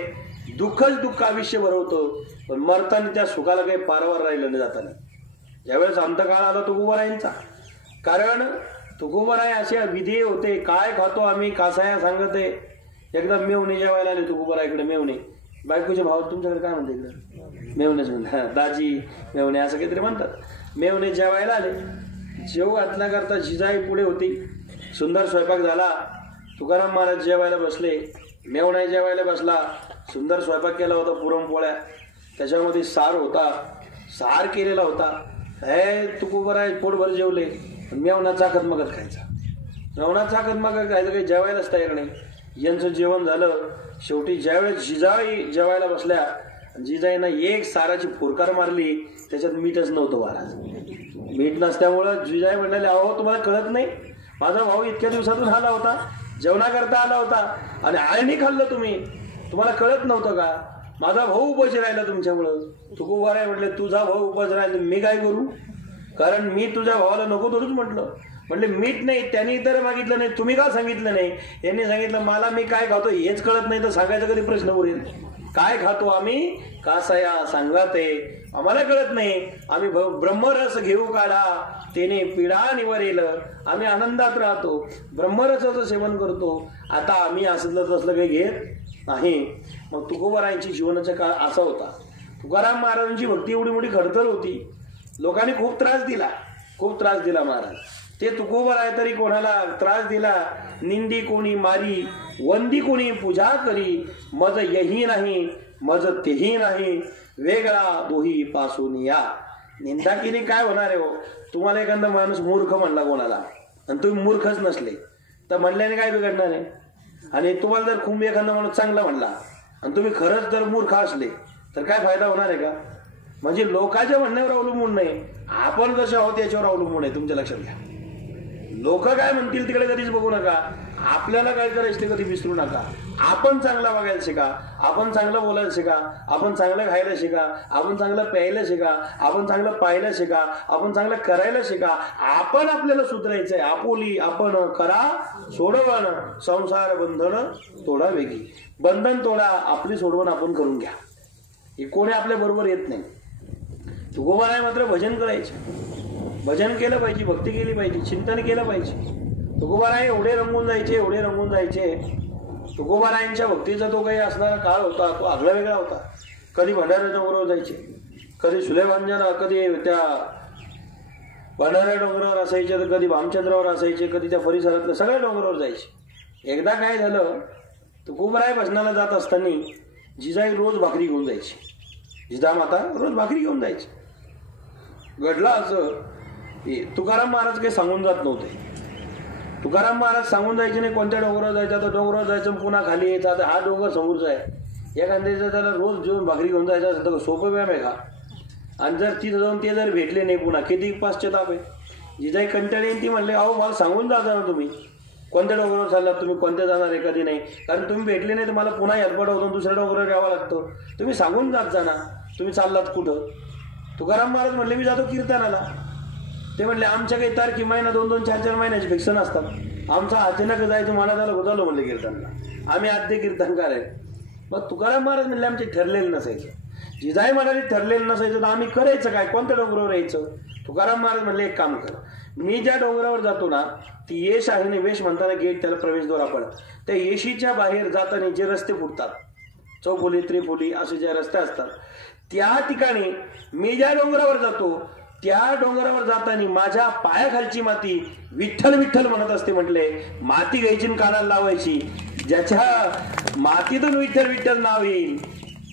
दुःखच दुःख आयुष्यभर होतं, पण मरताना त्या सुखाला काही पारावर राहिलं नाही जाताना. ज्यावेळेस अंतकाळ आला तुकोबरायांचा, कारण तुकोबराय असे विधेय होते, काय खातो आम्ही कासाया सांगते. एकदा मेवणे जेवायला आले तुकोबरायकडे. मेवणे बायकोचे भाव तुमच्याकडे काय म्हणते इकडे? मेवणेच म्हणतात, दाजी मेवणे असं काहीतरी म्हणतात. मेवणे जेवायला आले. जेव घातल्याकरता जिजाई पुढे होती. सुंदर स्वयंपाक झाला. तुकाराम महाराज जेवायला बसले. मेवणा जेवायला बसला. सुंदर स्वयंपाक केला होता, पुरणपोळ्या, त्याच्यामध्ये सार होता, सार केलेला होता. हे तुकोबराय पोटभर जेवले. मेवणा चाकत मगत खायचा. मेवणा चाकत मगत खायचं, काही जेवायलाच तयार नाही. यांचं जेवण झालं. शेवटी ज्यावेळेस जिजाई जेवायला बसल्या, जिजाईनं एक साराची फोरकार मारली, त्याच्यात मीठच नव्हतं महाराज. मीठ नसल्यामुळं जिजाई म्हणाले, अहो तुम्हाला कळत नाही, माझा भाऊ इतक्या दिवसातून आला होता, जेवणाकरता आला होता आणि आळणी खाल्लं तुम्ही, तुम्हाला कळत नव्हतं का? माझा भाऊ उपाशी राहिला तुमच्यामुळं. तुकोबराय म्हटले, तुझा भाऊ उपास राहिला मी काय करू? कारण मी तुझ्या भावाला नको धरूच म्हटलं. म्हटले मीठ नाही, त्यांनी तर मागितलं नाही, तुम्ही का सांगितलं नाही? यांनी सांगितलं, मला मी काय खातो हेच कळत नाही, तर सांगायचा कधी प्रश्न उरेल? काय खातो आम्ही? कासया सांगाते, आम्हाला कळत नाही. आम्ही ब्रह्मरस घेऊ काढा, तेने पिढा निवरेल. आम्ही आनंदात राहतो, ब्रह्मरसाचं सेवन करतो. आता आम्ही असलं तसलं काही घेत नाही. मग तुकोबरायांची जीवनाचा काळ असा होता. तुकाराम महाराजांची भक्ती एवढी मोठी खडतर होती, लोकांनी खूप त्रास दिला, खूप त्रास दिला महाराज. ते तुकोबराय तरी कोणाला त्रास दिला. निंदी कोणी मारी, वंदी कोणी पूजा करी. मज यही नाही, मज तेही नाही, वेगळा दोही पासून या. निंदा केली काय होणार आहे हो? तुम्हाला एखादा माणूस मूर्ख म्हणला कोणाला, आणि तुम्ही मूर्खच नसले तर म्हणल्याने काय बिघडणार आहे? आणि तुम्हाला जर खूप एखादा माणूस चांगला म्हणला आणि तुम्ही खरंच जर मूर्ख असले तर काय फायदा होणार आहे का? म्हणजे लोकांच्या म्हणण्यावर अवलंबून नाही, आपण कसे आहोत याच्यावर अवलंबून आहे. तुमच्या लक्षात घ्या, लोक काय म्हणतील तिकडे कधीच बघू नका. आपल्याला काय करायचं ते कधी विसरू नका. आपण चांगला वागायला शिका, आपण चांगलं बोलायला शिका, आपण चांगलं खायला शिका, आपण चांगलं प्यायला शिका, आपण चांगलं पाहायला शिका, आपण चांगलं करायला शिका. आपण आपल्याला सुधारायचंय. आपुली आपण करा सोडवण, संसार बंधन तोडा वेगळी. बंधन तोडा, आपली सोडवण आपण करून घ्या. हे कोणी आपल्या बरोबर येत नाही. तुकोबराय मात्र भजन करायचे, भजन केलं पाहिजे, भक्ती केली पाहिजे, चिंतन केलं पाहिजे. तुकोबराय एवढे रंगून जायचे, एवढे रंगून जायचे. तुकोबरायांच्या भक्तीचा तो काही असणारा काळ होता, तो आगळा वेगळा होता. कधी भंडाऱ्याच्या डोंगरावर जायचे, कधी सुलेमानला, कधी त्या भंडाऱ्या डोंगरावर असायचे, तर कधी भामचंद्रावर असायचे, कधी त्या परिसरातल्या सगळ्या डोंगरावर जायचे. एकदा काय झालं, तुकोबराय भजनाला जात असताना जिजाई रोज भाकरी घेऊन जायची. जिजामाता रोज भाकरी घेऊन जायची. घडलं असं, तुकाराम महाराज काही सांगून जात नव्हते. तुकाराम महाराज सांगून जायचे नाही कोणत्या डोंगरावर जायचं, तर डोंगरावर जायचं पुन्हा खाली यायचं. आता हा डोंगर समोरचा आहे, एखाद्याचं त्याला रोज जेवण भाकरी घेऊन जायचं असेल तर सोपं व्यायाम आहे का? आणि जर तिथं जाऊन ते जर भेटले नाही, पुन्हा किती पाश्चाताप आहे. जिजाई कंटाळी येईन, ती म्हणले, अहो मला सांगून जाता ना तुम्ही कोणत्या डोंगरावर चाललात, तुम्ही कोणत्या जाणार आहे, कधी नाही. कारण तुम्ही भेटले नाही तर मला पुन्हा यादपड होतो, दुसऱ्या डोंगरावर यावं लागतं. तुम्ही सांगून जात जा ना, तुम्ही चाललात कुठं. तुकाराम महाराज म्हणले, मी जातो कीर्तनाला. ते म्हणले, आमच्या काही तारखी महिना 2-2, 4-4 महिन्याची फिक्सन असतात. आमचा अचानक जायचं मला त्याला होतालो म्हणले कीर्तनला, आम्ही आद्य कीर्तनकार आहे. मग तुकाराम महाराज म्हणले, आमचे ठरलेलं नसायचं. जिजाई म्हणाले ठरलेलं नसायचं तर आम्ही करायचं काय, कोणत्या डोंगरावर यायचं? तुकाराम महाराज म्हणले, एक काम कर, मी ज्या डोंगरावर जातो ना, ती येश आहे ना, वेश म्हणताना गेट, त्याला प्रवेशद्वार आपण, त्या येशीच्या बाहेर जाताना जे रस्ते फुटतात, चौफुली त्रिफुली असे जे रस्ते असतात, त्या ठिकाणी मी ज्या डोंगरावर जातो त्या डोंगरावर जाताना माझ्या पायाखालची माती विठ्ठल विठ्ठल म्हणत असते. म्हटले, माती घ्यायची कानाला लावायची, ज्याच्या मातीतून विठ्ठल विठ्ठल नाव येईल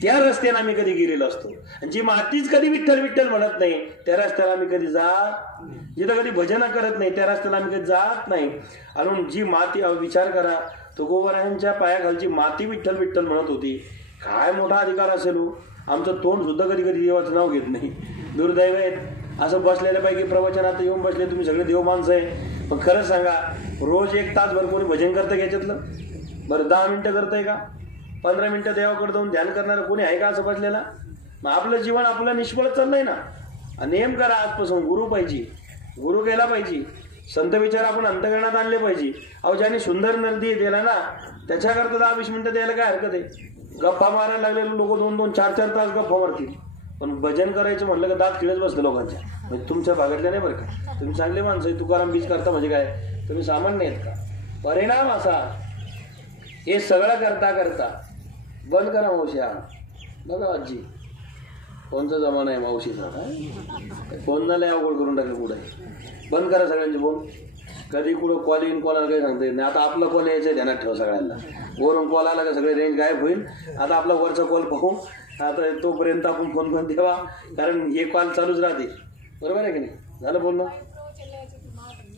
त्या रस्त्याने आम्ही कधी गेलेलो असतो. जी मातीच कधी विठ्ठल विठ्ठल म्हणत नाही त्या रस्त्याला आम्ही कधी जात, जिथं कधी भजन करत नाही त्या रस्त्याला आम्ही कधी जात नाही. आणि जी माती, विचार करा, तुकोबारायांच्या पायाखालची माती विठ्ठल विठ्ठल म्हणत होती. काय मोठा अधिकार असेल हो, आमचं तोंड सुद्धा कधी कधी देवाचं नाव घेत नाही. दुर्दैव आहेत असं बसलेल्यापैकी प्रवचनात येऊन बसले तुम्ही सगळे देव माणसं आहे. पण खरंच सांगा, रोज 1 तासभर कोणी भजन करतं याच्यातलं? बरं 10 मिनिटं करतंय का? 15 मिनिटं देवाकडे जाऊन ध्यान करणारं कोणी आहे का असं बसलेला? मग आपलं जीवन आपलं निष्फळ चाललंय ना. नेम करा आजपासून. गुरु पाहिजे, गुरु केला पाहिजे, संत विचार आपण अंतकरणात आणले पाहिजे. अहो ज्याने सुंदर नदी दिला ना त्याच्याकरता 10-20 मिनिटं द्यायला काय हरकत आहे? गप्पा मारायला लागलेले लोक 2-2, 4-4 तास गप्पा मारतील. पण भजन करायचं म्हणलं का दात खिळत बसतं लोकांच्या. म्हणजे तुमच्या भागातल्या नाही बरं का, तुम्ही चांगले माणसं आहे. तुकाराम बीज करता म्हणजे काय, तुम्ही सामान्य आहेत का? परिणाम असा, हे सगळं करता करता बंद करा मावश्या. बघा आजी, फोनचा जमाना आहे मावशीचा. काय फोन ना लय अवघड करून टाकलं. पुढे बंद करा सगळ्यांचे फोन. कधी कुठं कॉल येईन, कोणाला काही सांगता येत नाही. आता आपला कॉल यायचं ध्यानात ठेवा सगळ्यांना. वरून कॉल आला का सगळे रेंज गायब होईल. आता आपला वरचा कॉल पाहू. आता तोपर्यंत आपण फोन पण ठेवा, कारण हे कॉल चालूच राहते. बरोबर आहे की नाही? झालं बोलणं?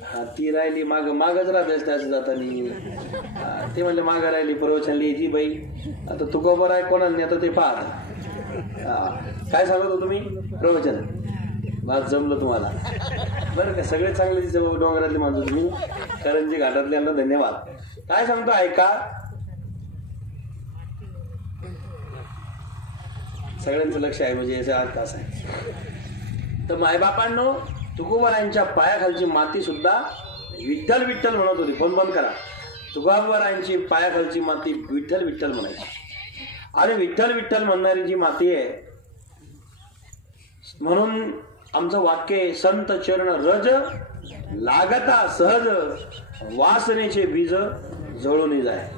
हा, ती राहिली मागच राहते त्याचं जाताना. ते म्हणले मागं राहिली प्रवचन लिहायची बाई. आता तुकोबर आहे कोणाने आता ते पाहता. काय सांगत हो तुम्ही? प्रवचन माझं जमलं तुम्हाला बरं का? सगळे चांगले डोंगरातले माणसं तुम्ही, करंजी घाटातल्यांना धन्यवाद. काय सांगतो ऐका. सगळ्यांचं लक्ष आहे म्हणजे याचा अर्थ असा आहे. तर मायबापांनो, तुकोबारायांच्या पायाखालची माती सुद्धा विठ्ठल विठ्ठल म्हणत होती. फोन बंद करा. तुकोबारायांची पायाखालची माती विठ्ठल विठ्ठल म्हणायची. आणि विठ्ठल विठ्ठल म्हणणारी जी माती आहे, म्हणून आमचं वाक्य आहे, संत चरण रज लागता सहज वासनेचे बीज जळून जाय.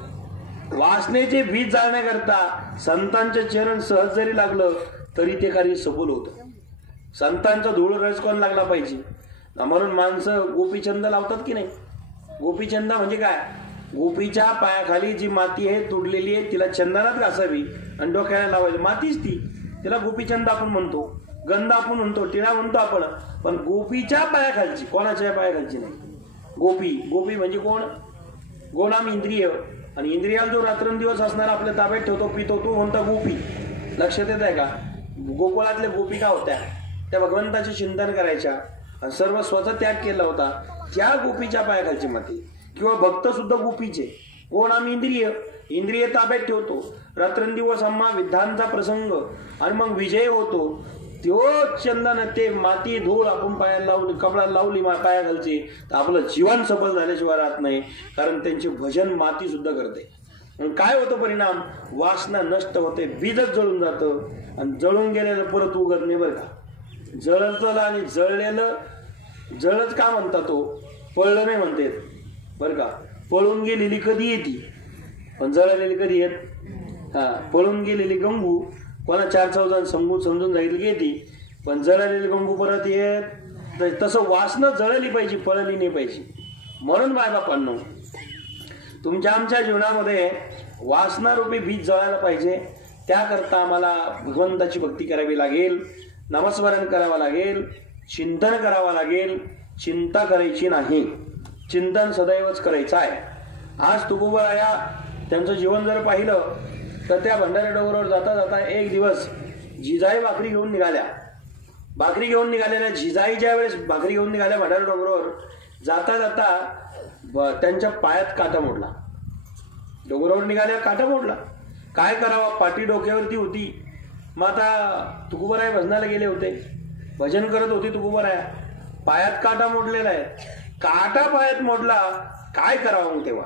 वासनेचे बीज जाळण्याकरता संतांचे चरण सहज जरी लागलं तरी ते कार्य सफल होतं. संतांचा धूळ रस कोण लागला पाहिजे. म्हणून माणसं गोपीचंद लावतात की नाही? गोपीचंद म्हणजे काय? गोपीच्या पायाखाली जी माती आहे तुडलेली आहे तिला चंदनात घासावी आणि डोक्याला लावायची. मातीच ती, तिला गोपीचंद आपण म्हणतो, गंध आपण म्हणतो, टिळा म्हणतो आपण. पण गोपीच्या पायाखालची, कोणाच्या पायाखालची नाही. गोपी म्हणजे कोण? गोनाम इंद्रिय. आणि इंद्रियाला जो रात्रंदिवस असणारा आपल्या ताब्यात ठेवतो, पितो, तो म्हणता गोपी. लक्षात येत आहे का? गोकुळातल्या गोपिका होत्या, त्या भगवंताचे चिंतन करायच्या आणि सर्व स्वतः त्याग केला होता. त्या गोपीच्या पायाखालची माती. किंवा भक्त सुद्धा गोपीचे. कोण? आम्ही इंद्रिय ताब्यात ठेवतो, रात्रंदिवस आम्हा विधानचा प्रसंग आणि मग विजय होतो. त्यो चंदन, ते माती धूळ आपण पायाला लावली, कपड्याला लावली पायाखालची, तर आपलं जीवन सफल झाल्याशिवाय राहत नाही. कारण त्यांचे भजन माती सुद्धा करते. काय होतं परिणाम? वासना नष्ट होते, बीजच जळून जातं आणि जळून गेलेलं परत उगत नाही बरं का. जळलं आणि जळलेलं, जळच का म्हणतात तो? पळलं नाही म्हणते बरं का. पळून गेलेली कधी येते पण जळलेली कधी येत? हा, पळून गेलेली गंगू कोणा 4 चौघांना समजून जाईल की येते, पण जळलेली गंगू परत येत. तसं वासना जळली पाहिजे, पळली नाही पाहिजे. म्हणून मायबापांनो, तुमच्या आमच्या जीवनामध्ये वासनारूपी बीज जळायला पाहिजे. त्याकरता आम्हाला भगवंताची भक्ती करावी लागेल, नामस्मरण करावं लागेल, चिंतन करावं लागेल. चिंता करायची नाही, चिंतन सदैवच करायचं आहे. आज तुकोबाराया त्यांचं जीवन जर पाहिलं तर त्या भंडारी डोंगरावर जाता जाता एक दिवस जिजाई भाकरी घेऊन निघाल्या. भाकरी घेऊन निघालेल्या जिजाई ज्या वेळेस भाकरी घेऊन निघाल्या भंडारी डोंगरावर, जाता जाता त्यांच्या पायात काटा मोडला. डोंगरावर निघाल्या काटा मोडला. काय करावं, पाठी डोक्यावरती होती. मग आता तुकोबाराया भजनाला गेले होते, भजन करत होते तुकोबाराया, पायात काटा मोडलेला आहे. काटा पायात मोडला, काय करावं मग तेव्हा?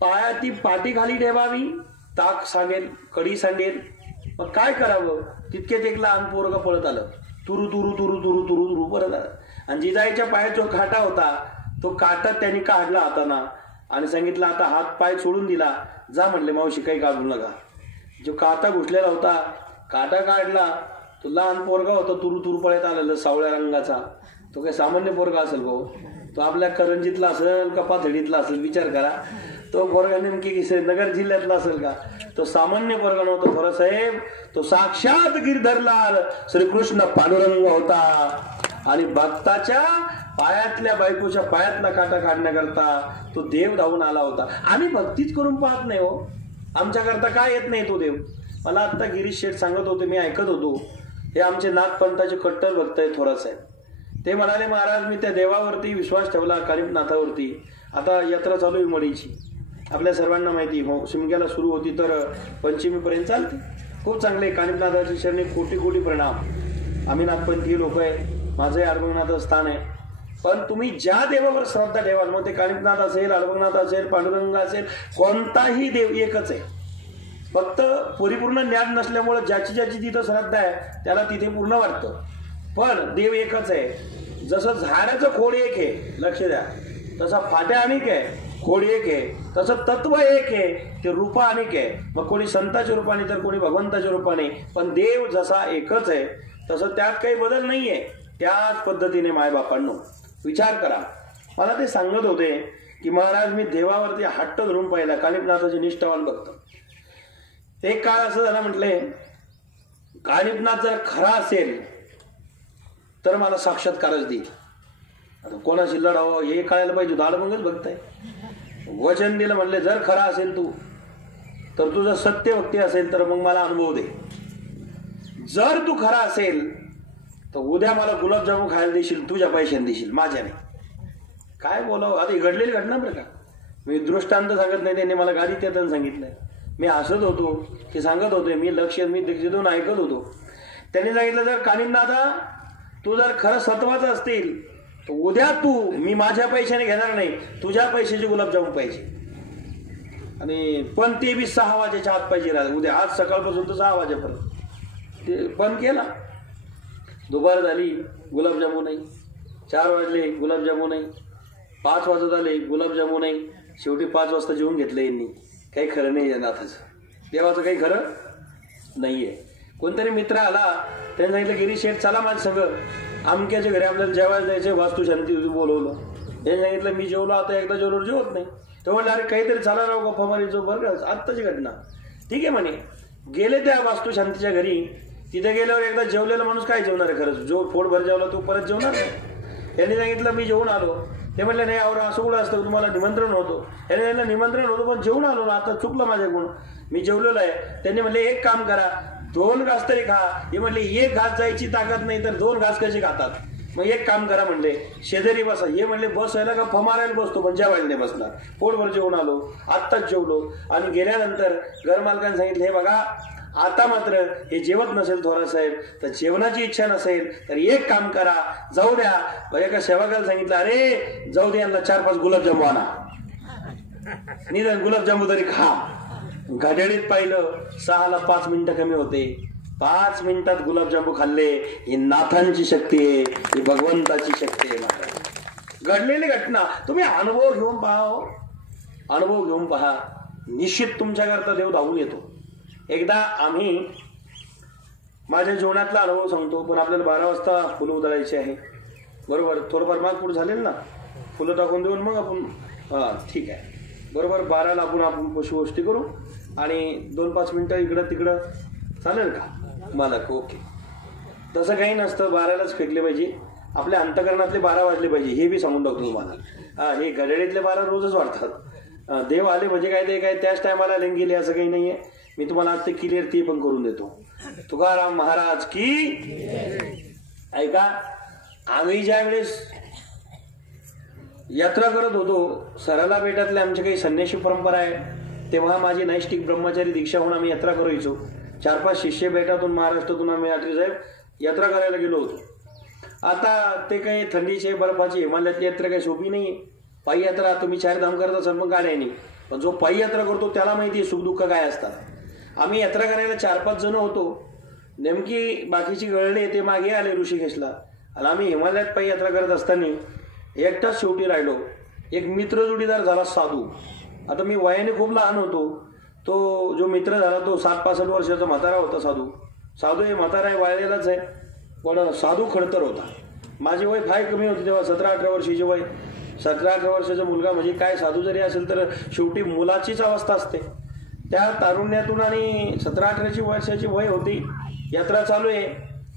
पायाती पाठी खाली ठेवावी, ताक सांगेल, कडी सांगेल. मग काय करावं? तितकेच एक लहान पोरगा पळत आलं, तुरु तुरु तुरु तुरु तुरु तुरु परत आलं. आणि जिजाईच्या पायात जो काटा होता तो काटा त्यांनी काढला हाताना आणि सांगितलं आता हात पाय सोडून दिला, जा म्हणले मावशी काही काढू नका. जो काटा घुसलेला होता काटा काढला. तो लहान पोरगा होता तुरु तुरु पळत आलेला सावळ्या रंगाचा. तो काही सामान्य पोरगा असेल भाऊ? तो आपल्या करंजीतला असेल का पाथडीतला असेल? विचार करा. तो पोरगा नेमकी नगर जिल्ह्यातला असेल का? तो सामान्य पोरगा नव्हता थोरासाहेब. तो साक्षात गिरधरलाल श्रीकृष्ण पांडुरंग होता. आणि भक्ताच्या पायातल्या बायकोच्या पायातला काटा काढण्याकरता तो देव धावून आला होता. आम्ही भक्तीच करून पाहत नाही हो, आमच्याकरता काय येत नाही तो देव. मला आत्ता गिरीश शेठ सांगत होते, मी ऐकत होतो. हे आमचे नाथपंथाचे कट्टर भक्त आहे थोरात साहेब. ते म्हणाले, महाराज मी त्या देवावरती विश्वास ठेवला, कालिपनाथावरती. आता यात्रा चालू आहे मडीची, आपल्या सर्वांना माहिती. हो, शिमग्याला सुरू होती तर पंचमीपर्यंत चालते. खूप चांगले कालिपनाथाची शरणी कोटी कोटी प्रणाम. आम्ही नाथपंथी लोक आहे, माझंही अडबंगनाथ स्थान आहे. पण तुम्ही ज्या देवावर श्रद्धा ठेवाल, मग ते कालिपनाथ असेल, अडबंगनाथ असेल, पांडुरंग असेल, कोणताही देव एकच आहे. फक्त परिपूर्ण ज्ञान नसल्यामुळे ज्याची ज्याची तिथं श्रद्धा आहे त्याला तिथे पूर्ण वाटतं. पण देव एकच आहे. जसं झाडाचं खोड एक आहे, लक्ष द्या, तसा फाट्या अनेक आहे, खोड एक आहे. तसं तत्व एक आहे, ते रूप अनेक आहे. मग कोणी संताच्या रूपाने तर कोणी भगवंताच्या रूपाने, पण देव जसा एकच आहे तसं त्यात काही बदल नाही आहे. त्याच पद्धतीने मायबापांनो विचार करा. मला ते सांगत होते की महाराज मी देवावरती हट्ट धरून पाहिला, कालिपनाथाचे निष्ठावान भक्त. एक काळ असं झालं, म्हटले कालिपनाथ जर खरा असेल तर मला साक्षात्कारच देईल. आता कोणाशी लढावं हे कळायला पाहिजे. दाडमंगच भक्त आहे, वचन दिलं. म्हणले जर खरा असेल तू, तर तुझं सत्य भक्ती असेल तर मग मला अनुभव दे. जर तू खरा असेल तर उद्या मला गुलाबजामुन खायला देशील, तुझ्या पैशाने देशील, माझ्याने. काय बोलावं, आता घडलेली घटना बरं का, मी दृष्टांत सांगत नाही. त्यांनी मला गाडीत येताना सांगितलंय. मी हसत होतो, ते सांगत होते, मी दीक्षित देऊन ऐकत होतो. त्यांनी सांगितलं जर कालिपनाथा तू जर खरं सत्वाचं असतील तर उद्या तू, मी माझ्या पैशाने घेणार नाही, तुझ्या पैशाचे गुलाबजामुन पाहिजे. आणि पण ते बी 6 वाजेच्या आत पाहिजे राहत उद्या. आज सकाळपासून तर 6 वाजेपर्यंत ते पण केला. दुपार झाली, गुलाबजामुनही. 4 वाजले, गुलाबजामुनही. 5 वाजत आले, गुलाबजामुनही. शेवटी 5 वाजता जेवून घेतलं यांनी. काही खरं नाही आहे नाथाचं, देवाचं काही खरं नाही आहे. कोणतरी मित्र आला, त्याने सांगितलं गिरीश शेठ चला माझं सगळं, आमक्याच्या घरी आपल्याला जेवायला जायचं, वास्तुशांती बोलवलं. त्याने सांगितलं मी जेवलो, आता एकदा जेवलो जेवत नाही. तो म्हणलं अरे काहीतरी चाला राव गप्पा मारीचो. बरं का आत्ताची घटना, ठीक आहे म्हणे. गेले त्या वास्तुशांतीच्या घरी. तिथे गेल्यावर एकदा जेवलेला माणूस काय जेवणार आहे खरंच, जो पोटभर जेवला तो परत जेवणार नाही. त्यांनी सांगितलं मी जेवून आलो. ते म्हणले नाही और असं कुठं असतं, तुम्हाला निमंत्रण होतो. याने त्यांना निमंत्रण होतं पण जेवून आलो ना, आता चुकलं माझ्याकडून, मी जेवलेलो आहे. त्यांनी म्हणले एक काम करा, 2 घास तरी खा. हे म्हणले 1 घास जायची ताकद नाही तर 2 घास कसे खातात. मग एक काम करा म्हणले, शेजारी बसा. हे म्हणले बसायला का फमारायला बसतो, पण जेवायला नाही बसणार. पोटभर जेवून आलो, आत्ताच जेवलो. आणि गेल्यानंतर घरमालकाने सांगितलं हे बघा आता मात्र हे जेवत नसेल थोरात साहेब, तर जेवणाची इच्छा नसेल तर एक काम करा, जाऊ द्या. एका सेवकाला सांगितलं अरे जाऊ दे, यांना 4-5 गुलाबजामू आणा, निदान गुलाबजामू तरी खा. घड्याळीत पाहिलं 6ला 5 मिनिटं कमी होते. 5 मिनिटात गुलाबजामू खाल्ले. ही नाथांची शक्ती आहे, ही भगवंताची शक्ती आहे. घडलेली घटना तुम्ही अनुभव घेऊन पहा, अनुभव घेऊन पहा, निश्चित तुमच्याकरता देव धावून येतो. एकदा आम्ही, माझ्या जीवनातला अनुभव सांगतो, पण आपल्याला 12 वाजता फुलं उधळायची आहे बरोबर. थोडंफार माग पुढे झालेल ना, फुलं टाकून देऊन मग आपण ठीक आहे बरोबर 12ला आपण पशुगोष्टी करू आणि 2-5 मिनिटं इकडं तिकडं चालेल का मालक? ओके. तसं काही नसतं, 12लाच फेकले पाहिजे. आपल्या अंतकरणातले 12 वाजले पाहिजे, हे बी सांगून टाकतो तुम्हाला. हे घड्याळीतले 12 रोजच वाढतात. देव आले म्हणजे काय ते काय त्याच टायमाला लिंग गेले असं काही नाहीये. मी तुम्हाला आज ते क्लिअर ते पण करून देतो. तुकाराम महाराज की. ऐका, आम्ही ज्या वेळेस यात्रा करत होतो, सरला बेटातले आमचे काही संन्यासी परंपरा आहे, तेव्हा माझी नैष्टिक ब्रह्मचारी दीक्षा होऊन आम्ही यात्रा करायचो. 4-5 शिष्य बेटातून महाराष्ट्रातून आम्ही साहेब यात्रा करायला गेलो होतो. आता ते काही थंडीचे बर्फाची हिमालयातली यात्रा काही सोपी नाही आहे. पायी यात्रा तुम्ही 4 धाम करत असाल मग गाड्या नाही, पण जो पायी यात्रा करतो त्याला माहिती आहे सुखदुःख काय असतात. आम्ही यात्रा करायला 4-5 जण होतो. नेमकी बाकीची गळले ते मागे आले ऋषिकेशला, आणि आम्ही हिमालयात पायी यात्रा करत असताना एकटाच शेवटी राहिलो. एक मित्र जोडीदार झाला साधू. आता मी वयाने खूप लहान होतो. तो जो मित्र झाला तो 60-65 वर्षाचा म्हातारा होता. साधू हे म्हातारा आहे, वाळलेलाच आहे, पण साधू खडतर होता. माझी वय फार कमी होती तेव्हा, 17-18 वर्षाची वय. 17-18 वर्षाचा मुलगा म्हणजे काय, साधू जरी असेल तर शेवटी मुलाचीच अवस्था असते. त्या तारुण्यातून आणि 17-18 वर्षाची वय होती, यात्रा चालू आहे,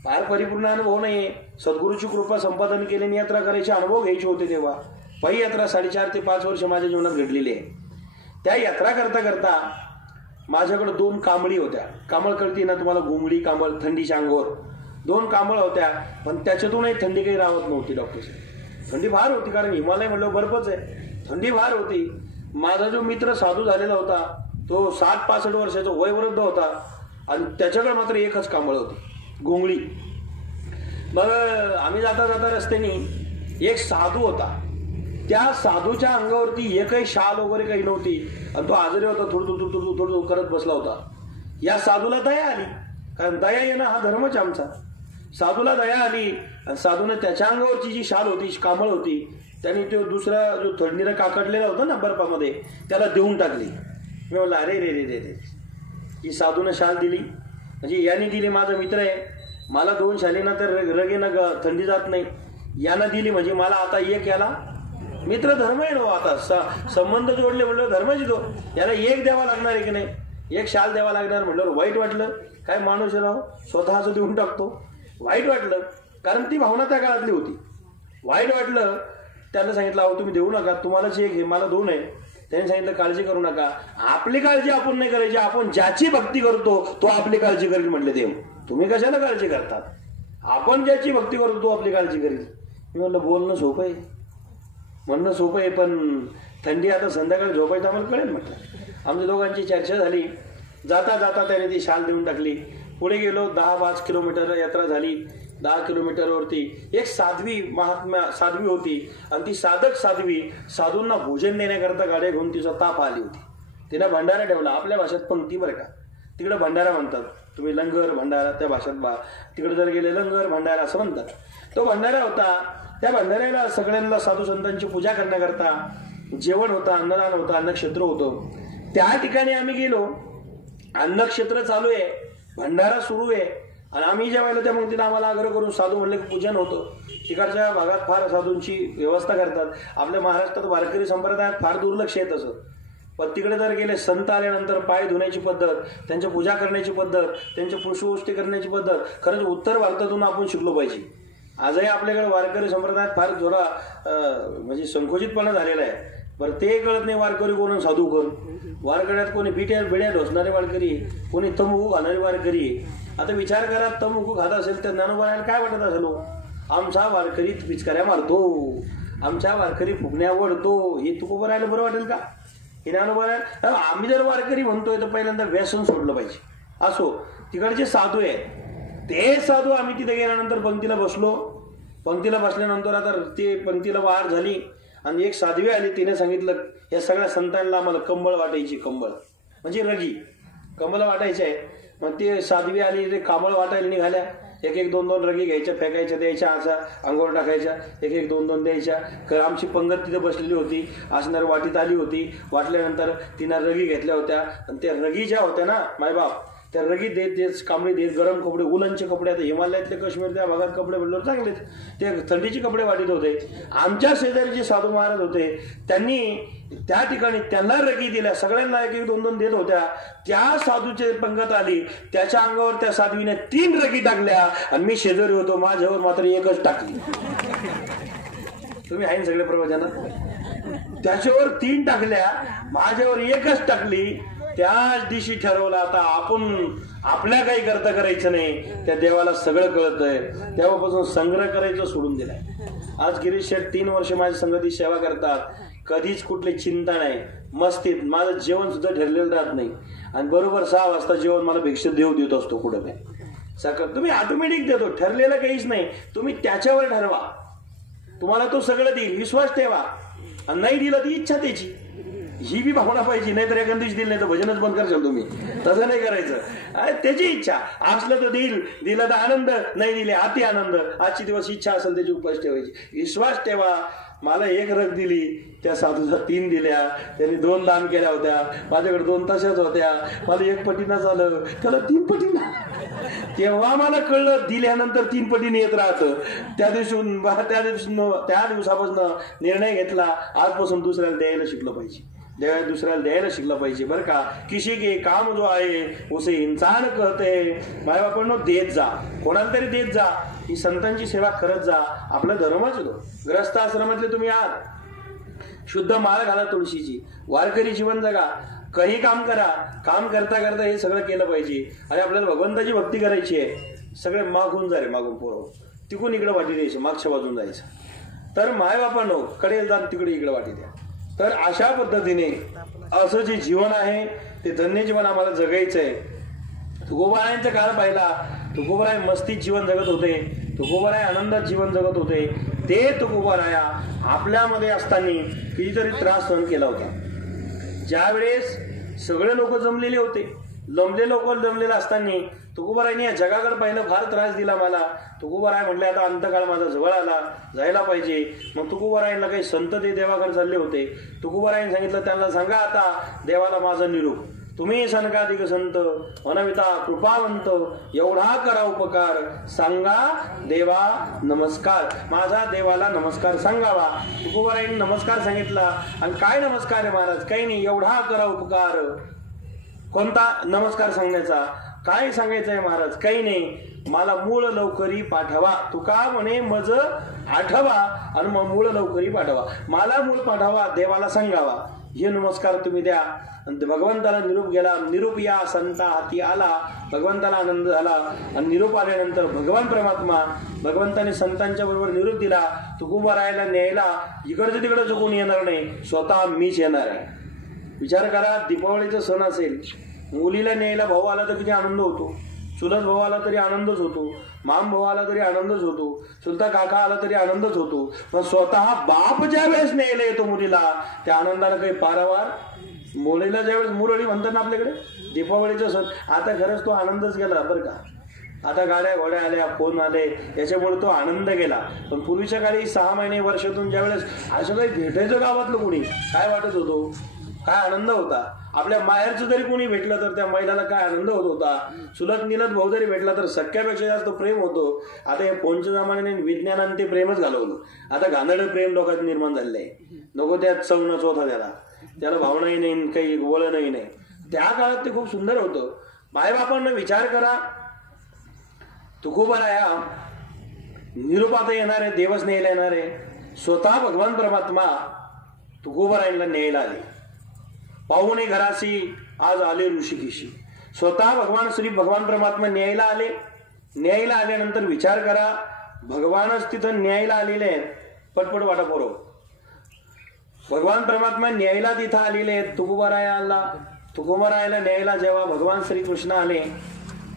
फार परिपूर्ण अनुभव नाही आहे. सद्गुरूची कृपा संपादन केल्याने यात्रा करायचे अनुभव घ्यायचे होते. तेव्हा पायी यात्रा 4.5 ते 5 वर्ष माझ्या जीवनात घडलेली आहे. त्या यात्रा करता करता माझ्याकडे 2 कांबळी होत्या. कांबळ कळती ना तुम्हाला, घुंगडी कांबळ, थंडीच्या अंगावर 2 कांबळ होत्या. पण त्याच्यातूनही थंडी काही राहत नव्हती डॉक्टर साहेब. थंडी फार होती, कारण हिमालय म्हणलं बर्फच आहे. थंडी फार होती. माझा जो मित्र साधू झालेला होता तो 60-65 वर्षाचा वयवृद्ध होता आणि त्याच्याकडे मात्र एकच कांबळ होती, घोंगडी. मग आम्ही जाता जाता रस्त्याने एक साधू होता. त्या साधूच्या अंगावरती एकही शाल वगैरे काही नव्हती आणि तो आजारी होता. थोडं करत बसला होता. या साधूला दया आली, कारण दया येणं हा धर्मच आमचा. साधूला दया आली आणि साधूने त्याच्या अंगावरची जी शाल होती, कांबळ होती, त्यांनी तो दुसरा जो थंडीनं काकडलेला होता ना बर्फामध्ये, त्याला देऊन टाकली. मी म्हणलं अरे रे रे रे रे, ही साधूनं शाल दिली म्हणजे याने दिली, माझा मित्र आहे, मला 2 शालीना तर रगेनं थंडी जात नाही, यानं दिली म्हणजे मला आता एक याला मित्र धर्म आहे ना. आता संबंध जोडले म्हणलं धर्मच तो, याला एक द्यावा लागणार आहे की नाही, एक शाल द्यावा लागणार. म्हटलं वाईट वाटलं, काय माणूस राव स्वतःच देऊन टाकतो. वाईट वाटलं, कारण ती भावना त्या काळातली होती. वाईट वाटलं. त्यानं सांगितलं अहो तुम्ही देऊ नका, तुम्हालाच एक आहे, मला 2 आहे. त्यांनी सांगितलं काळजी करू नका, आपली काळजी आपण नाही करायची, आपण ज्याची भक्ती करतो तो आपली काळजी करेल. म्हटले देव तुम्ही कशाला काळजी करतात, आपण ज्याची भक्ती करतो तो आपली काळजी करेल. मी म्हणलं बोलणं सोपं आहे, म्हणणं सोपं आहे, पण थंडी आता संध्याकाळी झोपायचं आम्हाला कळेल. म्हटलं आमच्या दोघांची चर्चा झाली. जाता जाता त्याने ती शाल देऊन टाकली. पुढे गेलो. 10-5 किलोमीटर यात्रा झाली. 10 किलोमीटरवरती एक साध्वी महात्मा साध्वी होती आणि ती साधक साध्वी साधूंना भोजन देण्याकरता गाड्या घेऊन तिचा ताप आली होती. तिनं भंडारा ठेवला. आपल्या भाषेत पंक्ती बरं का, तिकडे भंडारा म्हणतात, तुम्ही लंगर भंडारा त्या भाषेत तिकडे जर गेले लंगर भंडारा असं म्हणतात. तो भंडारा होता. त्या भंडाऱ्याला सगळ्यांना साधू संतांची पूजा करण्याकरता जेवण होतं, अन्नदान होतं, अन्नक्षेत्र होतं. त्या ठिकाणी आम्ही गेलो. अन्नक्षेत्र चालू आहे, भंडारा सुरू आहे आणि आम्ही जेवायला त्या पंक्तीला आम्हाला आग्रह करून साधू म्हणले की पूजन होतं. तिकडच्या भागात फार साधूंची व्यवस्था करतात. आपल्या महाराष्ट्रात वारकरी संप्रदायात फार दुर्लक्ष आहे तसं, पण तिकडे जर गेले संत आल्यानंतर पाय धुण्याची पद्धत, त्यांच्या पूजा करण्याची पद्धत, त्यांच्या पुष्पवृष्टी करण्याची पद्धत खरंच उत्तर भारतातून आपण शिकलो पाहिजे. आजही आपल्याकडे वारकरी संप्रदायात फार थोडा म्हणजे संकुचितपणा झालेला आहे. बरं ते कळत नाही वारकरी कोण साधू कोण. वारकऱ्यात कोणी बिड्या ढोसणारे वारकरी, कोणी तंबाखू खाणारे वारकरी. आता विचार करा, तंबाखू खात असेल तर ज्ञानोबाला काय वाटत असेल, आमचा वारकरी पिचकाऱ्या मारतो, आमच्या वारकरी फुगण्या ओढतो, हे तुकोबा राहिलं बरं वाटेल का? हे ज्ञानोबा आम्ही जर वारकरी म्हणतोय तर पहिल्यांदा व्यसन सोडलं पाहिजे. असो तिकडचे साधू आहे, ते साधू आम्ही तिथे गेल्यानंतर पंक्तीला बसलो. पंक्तीला बसल्यानंतर आता ते पंक्तीला वाढ झाली आणि एक साध्वी आली. तिने सांगितलं या सगळ्या संतांना आम्हाला कंबळ वाटायची, कंबळ म्हणजे रगी कंबळ वाटायचे आहे. मग ते साध्वी आली, ते कांबळ वाटायला निघाल्या. 1-1, 2-2 रगी घ्यायच्या, फेकायच्या, द्यायच्या, असा अंगावर टाकायच्या, 1-1, 2-2 द्यायच्या. आमची पंगत तिथे बसलेली होती. असणार वाटीत आली होती. वाटल्यानंतर तिनं रगी घेतल्या होत्या आणि त्या रगी ज्या होत्या ना मायबाप, त्या रगी देत कांबळी देत, गरम कपडे, उलनचे कपडे. आता हिमालयातले काश्मीर त्या भागात कपडे म्हणल्यावर चांगलेच, ते थंडीचे कपडे वाटीत होते. आमच्या शेजारी जे साधू महाराज होते त्यांनी त्या ठिकाणी त्यांना रगी दिल्या, सगळ्यांना 1-1, 2-2 देत होत्या. त्या साधूचे पंगत आली, त्याच्या अंगावर त्या साध्वीने 3 रगी टाकल्या आणि मी शेजारी होतो, माझ्यावर मात्र एकच टाकली. तुम्ही आहे सगळे प्रवचनात, त्याच्यावर 3 टाकल्या, माझ्यावर एकच टाकली. त्याच दिवशी ठरवलं आता आपण आपल्या काही करता करायचं नाही, त्या देवाला सगळं कळतंय. तेव्हापासून संग्रह करायचं सोडून दिलाय. आज गिरीश शेठ 3 वर्ष माझ्या संगतीत सेवा करतात. कधीच कुठली चिंता नाही, मस्तीत. माझं जेवण सुद्धा ठरलेलं राहत नाही आणि बरोबर 6 वाजता जेवण मला भिक्षा देव देत असतो. कुठं काय सकाळ तुम्ही ऑटोमॅटिक देतो, ठरलेलं काहीच नाही. तुम्ही त्याच्यावर ठरवा, तुम्हाला तो सगळं देईल, विश्वास ठेवा. आणि नाही दिलं ती इच्छा त्याची, ही बी भावना पाहिजे. नाहीतर एखाद्या दिवशी दिलं नाही तर भजनच बंद करशाल तुम्ही. तसं नाही करायचं. त्याची इच्छा असलं तर देईल, दिलं तर आनंद, नाही दिले अति आनंद. आजची दिवस इच्छा असेल त्याची उपास ठेवायची, विश्वास ठेवा. मला 1 रग दिली, त्या साधूला 3 दिल्या. त्यांनी 2 दान केल्या होत्या, माझ्याकडे 2 तशाच होत्या. मला 1 पटीनं झालं, त्याला 3 पटीनं. तेव्हा मला कळलं दिल्यानंतर 3 पटीने येत राहतं. त्या दिवसापासून निर्णय घेतला, आजपासून दुसऱ्याला द्यायला शिकलं पाहिजे. दुसऱ्याला द्यायला शिकलं पाहिजे बरं का. किसी के काम जो आहे उसे इंसान कहते. मायबापांनो देत जा, कोणाला तरी देत जा, ही संतांची सेवा करत जा. आपला धर्मच तो. ग्रस्त आश्रमातले तुम्ही आहात, शुद्ध माळ घाला तुळशीची, वारकरी जीवन जगा, काही काम करा. काम करता करता हे सगळं केलं पाहिजे. आणि आपल्याला भगवंताची भक्ती करायची आहे. सगळे मागून जा रे, मागून पोरव, तिकून इकडे वाटी द्यायचं, मागच्या बाजून जायचं. तर मायबापांनो कडेल जात तिकडे इकडे वाटी द्या. तर अशा पद्धतीने असं जे जीवन आहे ते धन्य जीवन आम्हाला जगायचं आहे. तुकोबारायांचा काळ पाहिला, तुकोबाराय मस्तीत जीवन जगत होते, तुकोबाराय आनंदात जीवन जगत होते. ते तुकोबाराया आपल्यामध्ये असताना कितीतरी त्रास सहन केला होता. ज्यावेळेस सगळे लोक जमलेले होते, जमलेला असताना तुकोबारायने या जगाकडे पाहिलं, फार त्रास दिला मला. तुकोबाराय म्हटले आता अंतकाळ माझा जवळ आला, जायला पाहिजे. मग तुकोबारायांना काही संत ते देवाकडे चालले होते. तुकोबारायांनी सांगितलं त्यांना, सांगा आता देवाला माझा निरूप. तुम्ही सनकाधिक संत अनविता कृपावंत, एवढा करा उपकार, सांगा देवा नमस्कार. माझा देवाला नमस्कार सांगावा. तुकोबारायांनी नमस्कार सांगितला. आणि काय नमस्कार आहे महाराज? काही नाही, एवढा करा उपकार. कोणता नमस्कार सांगण्याचा? काय सांगायचं आहे महाराज? काही नाही, मला मूळ लवकरी पाठवा. तुका म्हणे मज आठवा आणि मग मूळ लवकरी पाठवा. मला मूळ पाठवा, देवाला सांगावा. हे नमस्कार तुम्ही द्या. भगवंताला निरूप गेला. निरूप या संता हाती आला. भगवंताला आनंद झाला. आणि निरूप आल्यानंतर भगवान परमात्मा, भगवंताने संतांच्या बरोबर निरूप दिला. तुकोबारायला न्यायला इकडचं तिकडं चुकून येणार नाही, स्वतः मीच येणार आहे. विचार करा, दीपावलीचा सण असेल, मुलीला न्यायला भाऊ आला तर किती आनंद होतो. चुलत भाऊ आला तरी आनंदच होतो, माम भाऊ आला तरी आनंदच होतो, चुलता काका आला तरी आनंदच होतो. पण स्वतः बाप ज्या वेळेस न्यायला येतो मुलीला, त्या आनंदाला काही पारावार. मुलीला ज्यावेळेस मुरळी म्हणतात ना आपल्याकडे, दीपावलीचा सण, आता खरंच तो आनंदच गेला बरं का. आता गाड्या घोड्या आल्या, फोन आले, याच्यामुळे तो आनंद गेला. पण पूर्वीच्या काळी 6 महिने वर्षातून ज्यावेळेस असं काही भेटायचं गावातलं कोणी, काय वाटत होतो, काय आनंद होता. आपल्या माहेरचं जरी कोणी भेटलं तर त्या महिलाला काय आनंद होत होता. चुलत निलत भाऊ जरी भेटला तर सख्यापेक्षा जास्त प्रेम होतो. आता हे फोनच्या जमान्याने विज्ञानाने ते प्रेमच घालवलं. आता घाणेरडं प्रेम लोकांत निर्माण झालेलं आहे. नको त्यात चवणच होता, त्याला भावनाही नाही, काही वळणही नाही. त्या काळात ते खूप सुंदर होतं. मायबापांना विचार करा, तुकोबाराया निरूपात येणार आहे, देवच न्यायला येणार आहे. स्वतः भगवान परमात्मा तुकोबारायांना न्यायला आले. पाहुणे घराशी आज आले ऋषिकेशी. स्वतः भगवान श्री भगवान परमात्मा न्यायला आले. न्यायला आल्यानंतर विचार करा, भगवानच तिथं न्यायला आलेले आहेत. पटपट वाटा पोरो. भगवान परमात्मा न्यायला तिथं आलेले आहेत. तुकोबारायाला न्यायला जेव्हा भगवान श्रीकृष्ण आले,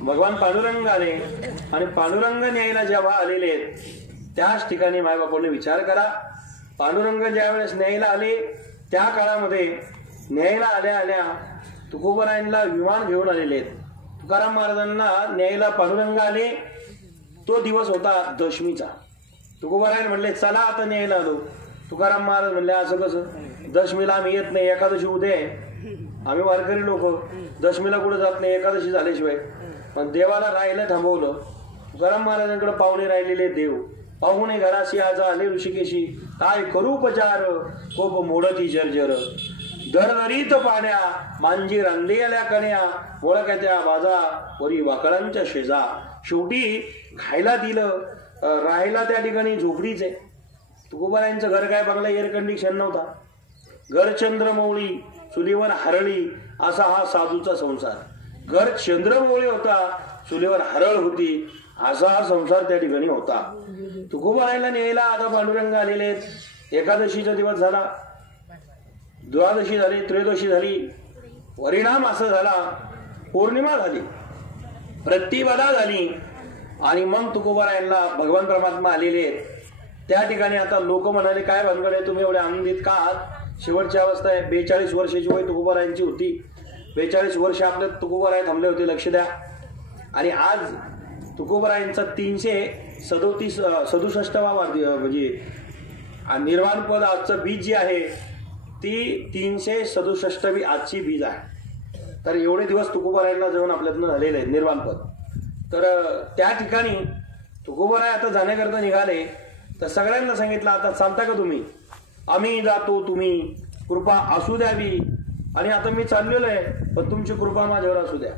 भगवान पांडुरंग आले, आणि पांडुरंग न्यायला जेव्हा आलेले आहेत, त्याच ठिकाणी मायबापांनी विचार करा, पांडुरंग ज्या वेळेस न्यायला आले, त्या काळामध्ये न्यायला आल्या तुकोबारायांना विमान घेऊन आलेले आहेत. तुकाराम महाराजांना न्यायला पांडुरंग आले. तो दिवस होता दशमीचा. तुकोबारायन म्हणले चला आता न्यायला आलो. तुकाराम महाराज म्हणले असं कसं, दशमीला आम्ही येत नाही, एकादशी उद्या आहे, आम्ही वारकरी लोक, दशमीला कुठे जात नाही एकादशी झाल्याशिवाय. पण देवाला राहायला थांबवलं. तुकाराम महाराजांकडे पाहुणे राहिलेले देव. पाहुणे घराशी आज आले ऋषिकेशी, काय करू उपचार, कोप मोडती जर्जर. दरदरीत पाण्या मांजी रांधली आल्या कण्या, ओळखायच्या बाजा वरी वाकळांच्या शेजा. शेवटी खायला दिलं, राहायला त्या ठिकाणी झोपडीच आहे. तुकोबारायांचं घर काय बंगला, एअर कंडिशन नव्हता. घर चंद्रमौळी, चुलीवर हरळी, असा हा साधूचा संसार. घर चंद्रमौळी होता, चुलीवर हरळ होती, असा हा संसार त्या ठिकाणी होता. तुकोबारायला न्यायला आता पांडुरंग आलेले आहेत. एकादशीचा दिवस झाला, द्वादशी झाली, त्रयोदशी झाली, परिणाम असा झाला, पौर्णिमा झाली, प्रतिपदा झाली, आणि मग तुकोबारायांना भगवान परमात्मा आलेले आहेत. त्या ठिकाणी आता लोक म्हणाले, काय भानगड आहे, तुम्ही एवढे आनंदित का आहात? शेवटची अवस्था आहे. 42 वर्षाची वय तुकोबारायांची होती. 42 वर्ष आपल्या तुकोबाराय थांबले होते, लक्ष द्या. आणि आज तुकोबारायांचा 367वा म्हणजे निर्वाण पद आजचं बीज जे आहे ती 367वी आजची बीज आहे. तर एवढे दिवस तुकोबारायांना जाऊन आपल्यातनं झालेले आहेत निर्वाण पद. तर त्या ठिकाणी तुकोबाराय आता जाण्याकरता निघाले. तर सगळ्यांना सांगितलं, आता चालता का तुम्ही? आम्ही जातो, तुम्ही कृपा असू द्यावी. आणि आता मी चाललेलो आहे, पण तुमची कृपा माझ्यावर असू द्या.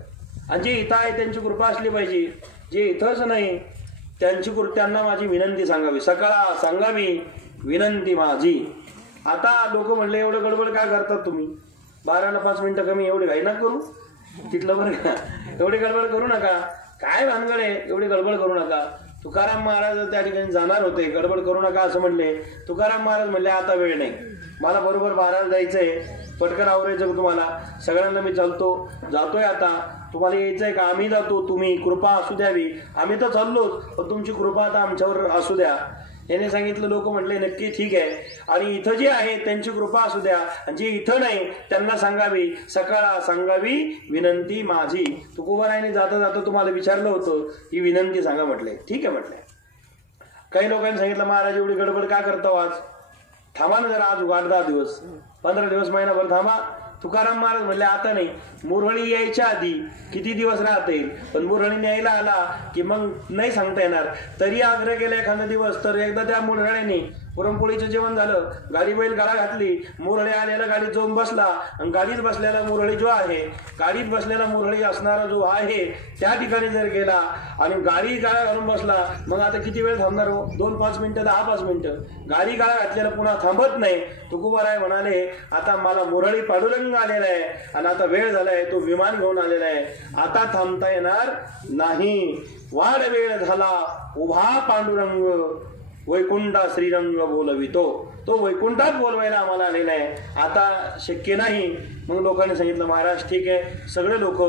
आणि जे इथं आहे त्यांची कृपा असली पाहिजे, जे इथंच नाही त्यांना माझी विनंती सांगावी, सकाळ सांगावी विनंती माझी. आता लोक म्हणले एवढं गडबड काय करतात तुम्ही, 12ला 5 मिनिटं कमी, एवढी घाई नका करू तिथलं बरं का, एवढी गडबड करू नका. काय भानगड आहे, एवढी गडबड करू नका. तुकाराम महाराज त्या ठिकाणी जाणार होते, गडबड करू नका असं म्हणले. तुकाराम महाराज म्हणले आता वेळ नाही, मला बरोबर 12ला जायचंय, पटकन आवरायचं तुम्हाला सगळ्यांना, मी जातोय आता, तुम्हाला यायचंय का? आम्ही जातो, तुम्ही कृपा असू द्यावी. आम्ही तर चाललोच, पण तुमची कृपा आता आमच्यावर असू द्या. याने सांगितलं. लोक म्हटले नक्की ठीक आहे, आणि इथं जे आहे त्यांची कृपा असू द्या, आणि जे इथं नाही त्यांना सांगावी, सकाळ सांगावी विनंती माझी. तुकोबारायाने जाता जाता तुम्हाला विचारलं होतं, ही विनंती सांगा म्हटले. ठीक आहे म्हटले. काही लोकांनी सांगितलं महाराज एवढी गडबड का करतो आज, थांबा ना जरा, आज 8-10 दिवस 15 दिवस महिनाभर थांबा. तुकाराम महाराज म्हणले आता नाही, मुरळी यायच्या आधी किती दिवस राहता येईल, पण मुरळी न्यायला आला की मग नाही सांगता येणार. तरी आग्रह केला एखादा दिवस, तर एकदा त्या मुरळ्याने पुरणपोळीचं जेवण झालं, गाडी बैल गाडा घातली, मुरळी आलेला गाडीत जाऊन बसला, आणि गाडीत बसलेला मुरळी जो आहे, गाडीत बसलेला मुरळी असणारा जो आहे त्या ठिकाणी जर गेला आणि गाडी गाळा घालून बसला, मग आता किती वेळ थांबणार हो? 2-5 मिनिटं, 10-5 मिनिटं. गाडी गाळा घातलेला पुन्हा थांबत नाही. तुकोबाराय म्हणाले आता मला मुरळी पांडुरंग आलेला आहे, आणि आता वेळ झालाय, तो विमान घेऊन आलेला आहे, आता थांबता येणार नाही. वाढ वेळ झाला उभा पांडुरंग, वैकुंठा श्रीरंग बोलवितो. तो वैकुंठात बोलवायला आम्हाला आलेला आहे, आता शक्य नाही. मग लोकांनी सांगितलं महाराज ठीक आहे. सगळे लोक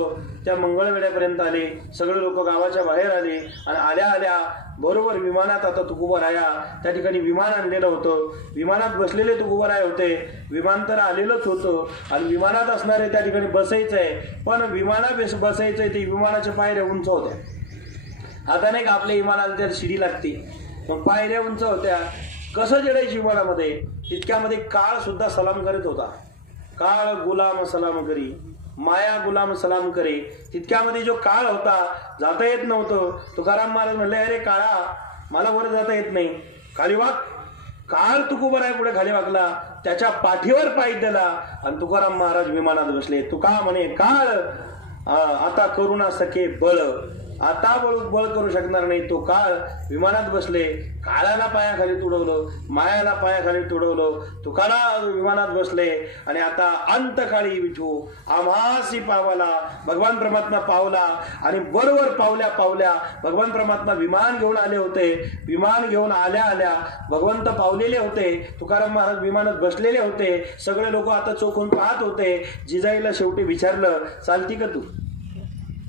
त्या मंगळवेड्यापर्यंत आले, सगळे लोक गावाच्या बाहेर आले, आणि आल्या आल्या बरोबर विमानात आता तुकोबाराया त्या ठिकाणी विमान आणलेलं होतं. विमानात बसलेले तुकोबाराय होते. विमान तर आलेलंच होतं, आणि विमानात असणारे त्या ठिकाणी बसायचंय, पण विमानात बसायचंय ते विमानाच्या पायऱ्या उंच होत्या. आता नाही का आपल्या विमानाला त्या शिडी लागते, मग पायऱ्या उंच होत्या. कसं जडायची विमानामध्ये, तितक्यामध्ये काळ सुद्धा सलाम करीत होता. काळ गुलाम सलाम करी, माया गुलाम सलाम करे. तितक्यामध्ये जो काळ होता, जाता येत नव्हतं. तुकाराम महाराज म्हणले अरे काळा, मला वर जाता येत नाही, खाली वाग. काळ तुकोबाराय पुढे खाली वागला, त्याच्या पाठीवर पाय दिला, आणि तुकाराम महाराज विमानात बसले. तुका म्हणे काळ आता करू ना सके बळ, आता बळ करू शकणार नाही. तो काळ विमानात बसले, काळाला पायाखाली तुडवलं, मायाला पायाखाली तुडवलं, तुकाला विमानात बसले, आणि आता अंतकाळी विठू आम्हासी पावला. भगवान परमात्मा पावला, आणि बरोबर पावल्या पावल्या भगवान परमात्मा विमान घेऊन आले होते. विमान घेऊन आल्या आल्या भगवंत पावलेले होते. तुकाराम महाराज विमानात बसलेले होते. सगळे लोक आता चोखून पाहत होते. जिजाईला शेवटी विचारलं चालती का तू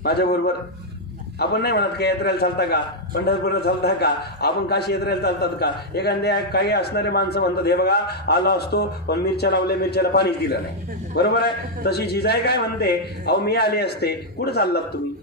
माझ्या बरोबर? आपण नाही म्हणत का यात्रेला चालता का, पंढरपूरला चालता का, आपण काशी यात्रेला चालतात का? एखाद्या काही असणारे माणसं म्हणतात हे बघा आला असतो, पण मिरच्या लावल्या, मिरच्याला पाणीच दिलं नाही. बरोबर आहे. तशी जिजाई काय म्हणते, अहो मी आले असते. कुठे चाललात तुम्ही?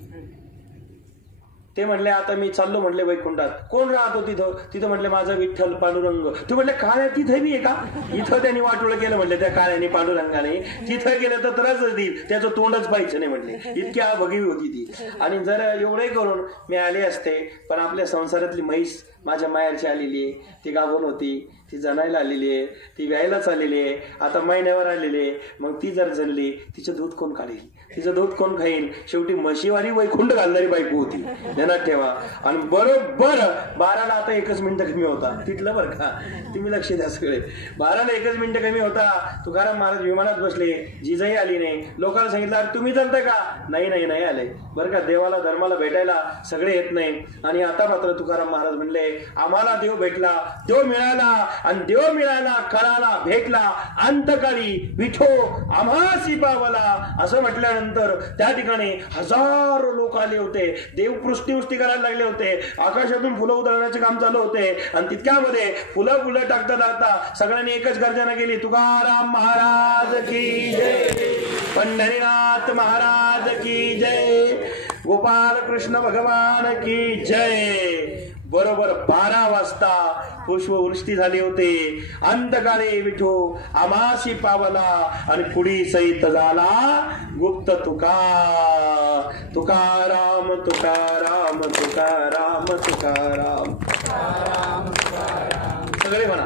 ते म्हणले आता मी चाललो म्हणले वैकुंठात. कोण राहतो तिथं? तिथं म्हणले माझा विठ्ठल पांडुरंग. तू म्हणले काळ्या तिथे बी आहे का? इथं त्यांनी वाटोळ केलं म्हणले त्या काळ्याने पांडुरंगाने. तिथं गेलं तर त्रासच देईल, त्याचं तोंडच पाहिजे नाही म्हणले. इतक्या भगवी होती ती. आणि जर एवढे करून मी आले असते, पण आपल्या संसारातली म्हैस माझ्या माहेरची आलेली आहे, ती गाभण होती, ती जनायला आलेली आहे, ती व्यायलाच आलेली आहे, आता महिन्यावर आलेली आहे. मग ती जर जणली, तिचं दूध कोण काढेल, तिचं दूध कोण खाईल? शेवटी म्हशीवारी वैकुंठ घालणारी बायको होती, ध्यानात ठेवा. आणि बरोबर 12ला आता 1 मिनिट कमी होता तिथलं बरं का, तुम्ही लक्ष द्या सगळे. 12ला 1 मिनिट कमी होता. तुकाराम महाराज विमानात बसले, जिजाई आली नाही. लोकांना सांगितलं तुम्ही चालताय का? नाही नाही नाही आले बरं का. देवाला धर्माला भेटायला सगळे येत नाही. आणि आता मात्र तुकाराम महाराज म्हणले आम्हाला देव भेटला, देव मिळाला, आणि देव मिळाला कळाला भेटला अंतकाळी विठो आम्हासी पावला. असं म्हटल्यानंतर त्या ठिकाणी हजारो लोक आले होते. देव पृष्ठी करायला लागले होते. आकाशातून फुलं उधळण्याचे काम चालू होते. आणि तितक्यामध्ये फुलं टाकता टाकता सगळ्यांनी एकच गर्जना केली, तुकाराम महाराज की जय, पंढरीनाथ महाराज की जय, गोपाल कृष्ण भगवान की जय. बरोबर 12 वाजता पुष्पवृष्टी झाली होती. अंतकाळी विठो आमासी पावला, आणि पुढी सहित झाला गुप्त तुका. तुकाराम तुकाराम तुकाराम तुकाराम, सगळे म्हणा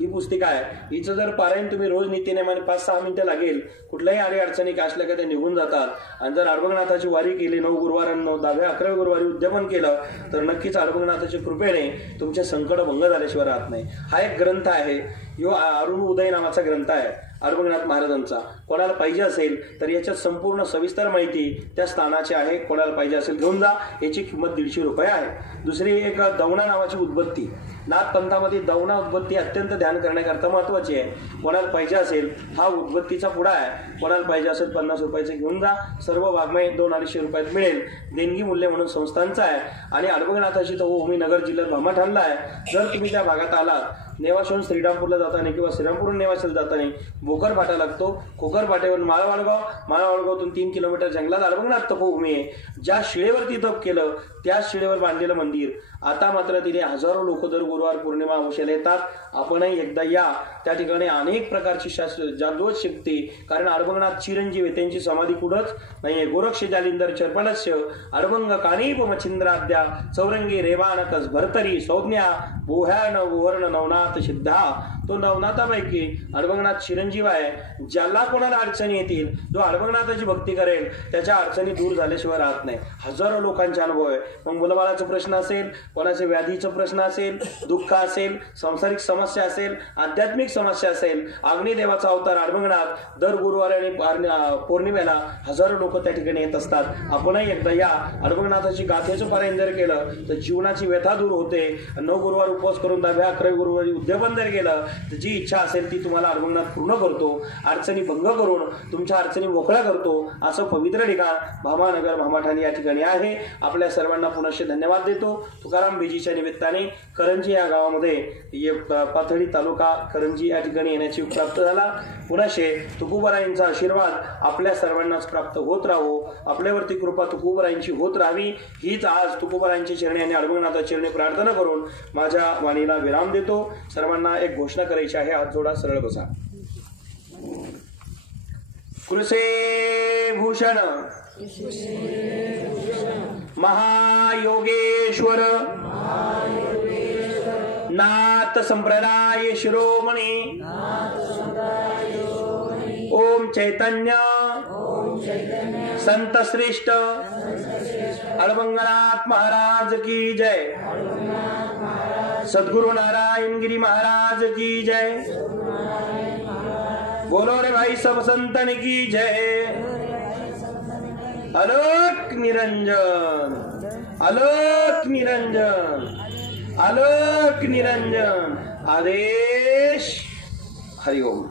ही पुस्तिका आहे. हिचं जर पारायण तुम्ही रोज नित्यनेमाने 5-6 मिनिटं लागेल, कुठल्याही अडचणी काय असल्या का ते निघून जातात. आणि जर अडभंगनाथाची वारी केली 9 गुरुवारांनो 10व्या-11व्या गुरुवारी उद्यापन केलं तर नक्कीच अडभंगनाथाच्या कृपेने तुमचे संकट भंग झाल्याशिवाय राहत नाही. हा एक ग्रंथ आहे, यो अरुण उदय नावाचा ग्रंथ आहे अडभंगनाथ महाराजांचा. कोणाला पाहिजे असेल तर याच्यात संपूर्ण सविस्तर माहिती त्या स्थानाची आहे. कोणाला पाहिजे असेल घेऊन जा. याची किंमत 150 रुपये आहे. दुसरी एक दवना नावाची उद्बत्ती. नाथ पंथामध्ये दवना उद्बत्ती अत्यंत ध्यान करण्याकरता महत्वाची आहे. कोणाला पाहिजे असेल हा उद्बत्तीचा पुडा आहे. कोणाला पाहिजे असेल 50 रुपयाचे घेऊन जा. सर्व वाङ्मय 200-250 रुपयात मिळेल. देणगी मूल्य म्हणून संस्थांचा आहे. आणि अडभंगनाथाची तो भूमी नगर जिल्ह्यात भामाठाणला आहे. जर तुम्ही त्या भागात आलात, नेवाशहून श्रीरामपूरला जाताना किंवा श्रीरामपूरहून नेवाशला जाताना भोकर फाटा लागतो. खोकर फाट्यावरून माळवाडगावतून 3 किलोमीटर जंगलात अडभंगनाथ तपोभूमी आहे. ज्या शिळेवरती तप केलं त्याच शिळेवर बांधलेलं मंदिर. आता मात्र तिथे हजारो लोक दर गुरुवार पौर्णिमा अमावस्येला येतात. आपणही एकदा या. त्या ठिकाणी अनेक प्रकारची जादूवत शक्ती, कारण अडभंगनाथ चिरंजीव आहे, त्यांची समाधी कुठंच नाहीये. गोरक्ष जालिंदर चर्पलस्य अडभंग कानीप मच्छिंद्राद्या चौरंगी रेवानकस भरतरी संज्ञा बोह्यान वर्ण नवनाथ सिद्धा. तो नवनाथापैकी अडभंगनाथ चिरंजीव आहे. ज्याला कोणाला अडचणी येतील, जो अडभंगनाथाची भक्ती करेल त्याच्या अडचणी दूर झाल्याशिवाय राहत नाही. हजारो लोकांचे अनुभव आहे. मग मुलबाळाचा प्रश्न असेल, कोणाचे व्याधीचा प्रश्न असेल, दुःख असेल, सांसारिक समस्या असेल, आध्यात्मिक समस्या असेल, अग्निदेवाचा अवतार अडभंगनाथ दर गुरुवारी आणि पौर्णिमेला हजारो लोक त्या ठिकाणी येत असतात. आपणही एकदा या. अडभंगनाथाची गाथेचं पारायण जर केलं तर जीवनाची व्यथा दूर होते. 9 गुरुवार उपवास करून 10व्या-11व्या गुरुवारी उद्यापन जर केलं तर जी इच्छा असेल ती तुम्हाला अडभंगनाथ पूर्ण करतो. अडचणी भंग करून तुमच्या अडचणी मोकळ्या करतो. असं पवित्र ठिकाण भामानगर भामाठाणी या ठिकाणी आहे. आपल्या सर्वांना पुनश्च धन्यवाद देतो. तुकाराम बीजीच्या निमित्ताने करंजी या गावामध्ये पाथर्डी तालुका करंजी या ठिकाणी येण्याची प्राप्त झाला. पुनश्चे तुकोबारायांचा आशीर्वाद आपल्या सर्वांनाच प्राप्त होत राहो. आपल्यावरती कृपा तुकोबारायांची होत राहावी हीच आज तुकोबारायांची चरणी आणि अडभंगनाथाच्या चरणी प्रार्थना करून माझ्या वाणीला विराम देतो. सर्वांना एक घोषणा करायची आहे. हात जोडा, सरळ बसा. कृषे भूषण महायोगेश्वर नाथ संप्रदाय शिरोमणी ओम चैतन्य संत श्रेष्ठ अडभंगनाथ महाराज की जय. सद्गुरु नारायण गिरी महाराज की जय. बोलो रे भाई सब संतन की जय. आलोक निरंजन, आलोक निरंजन, आलोक निरंजन. आदेश. हरि ओम.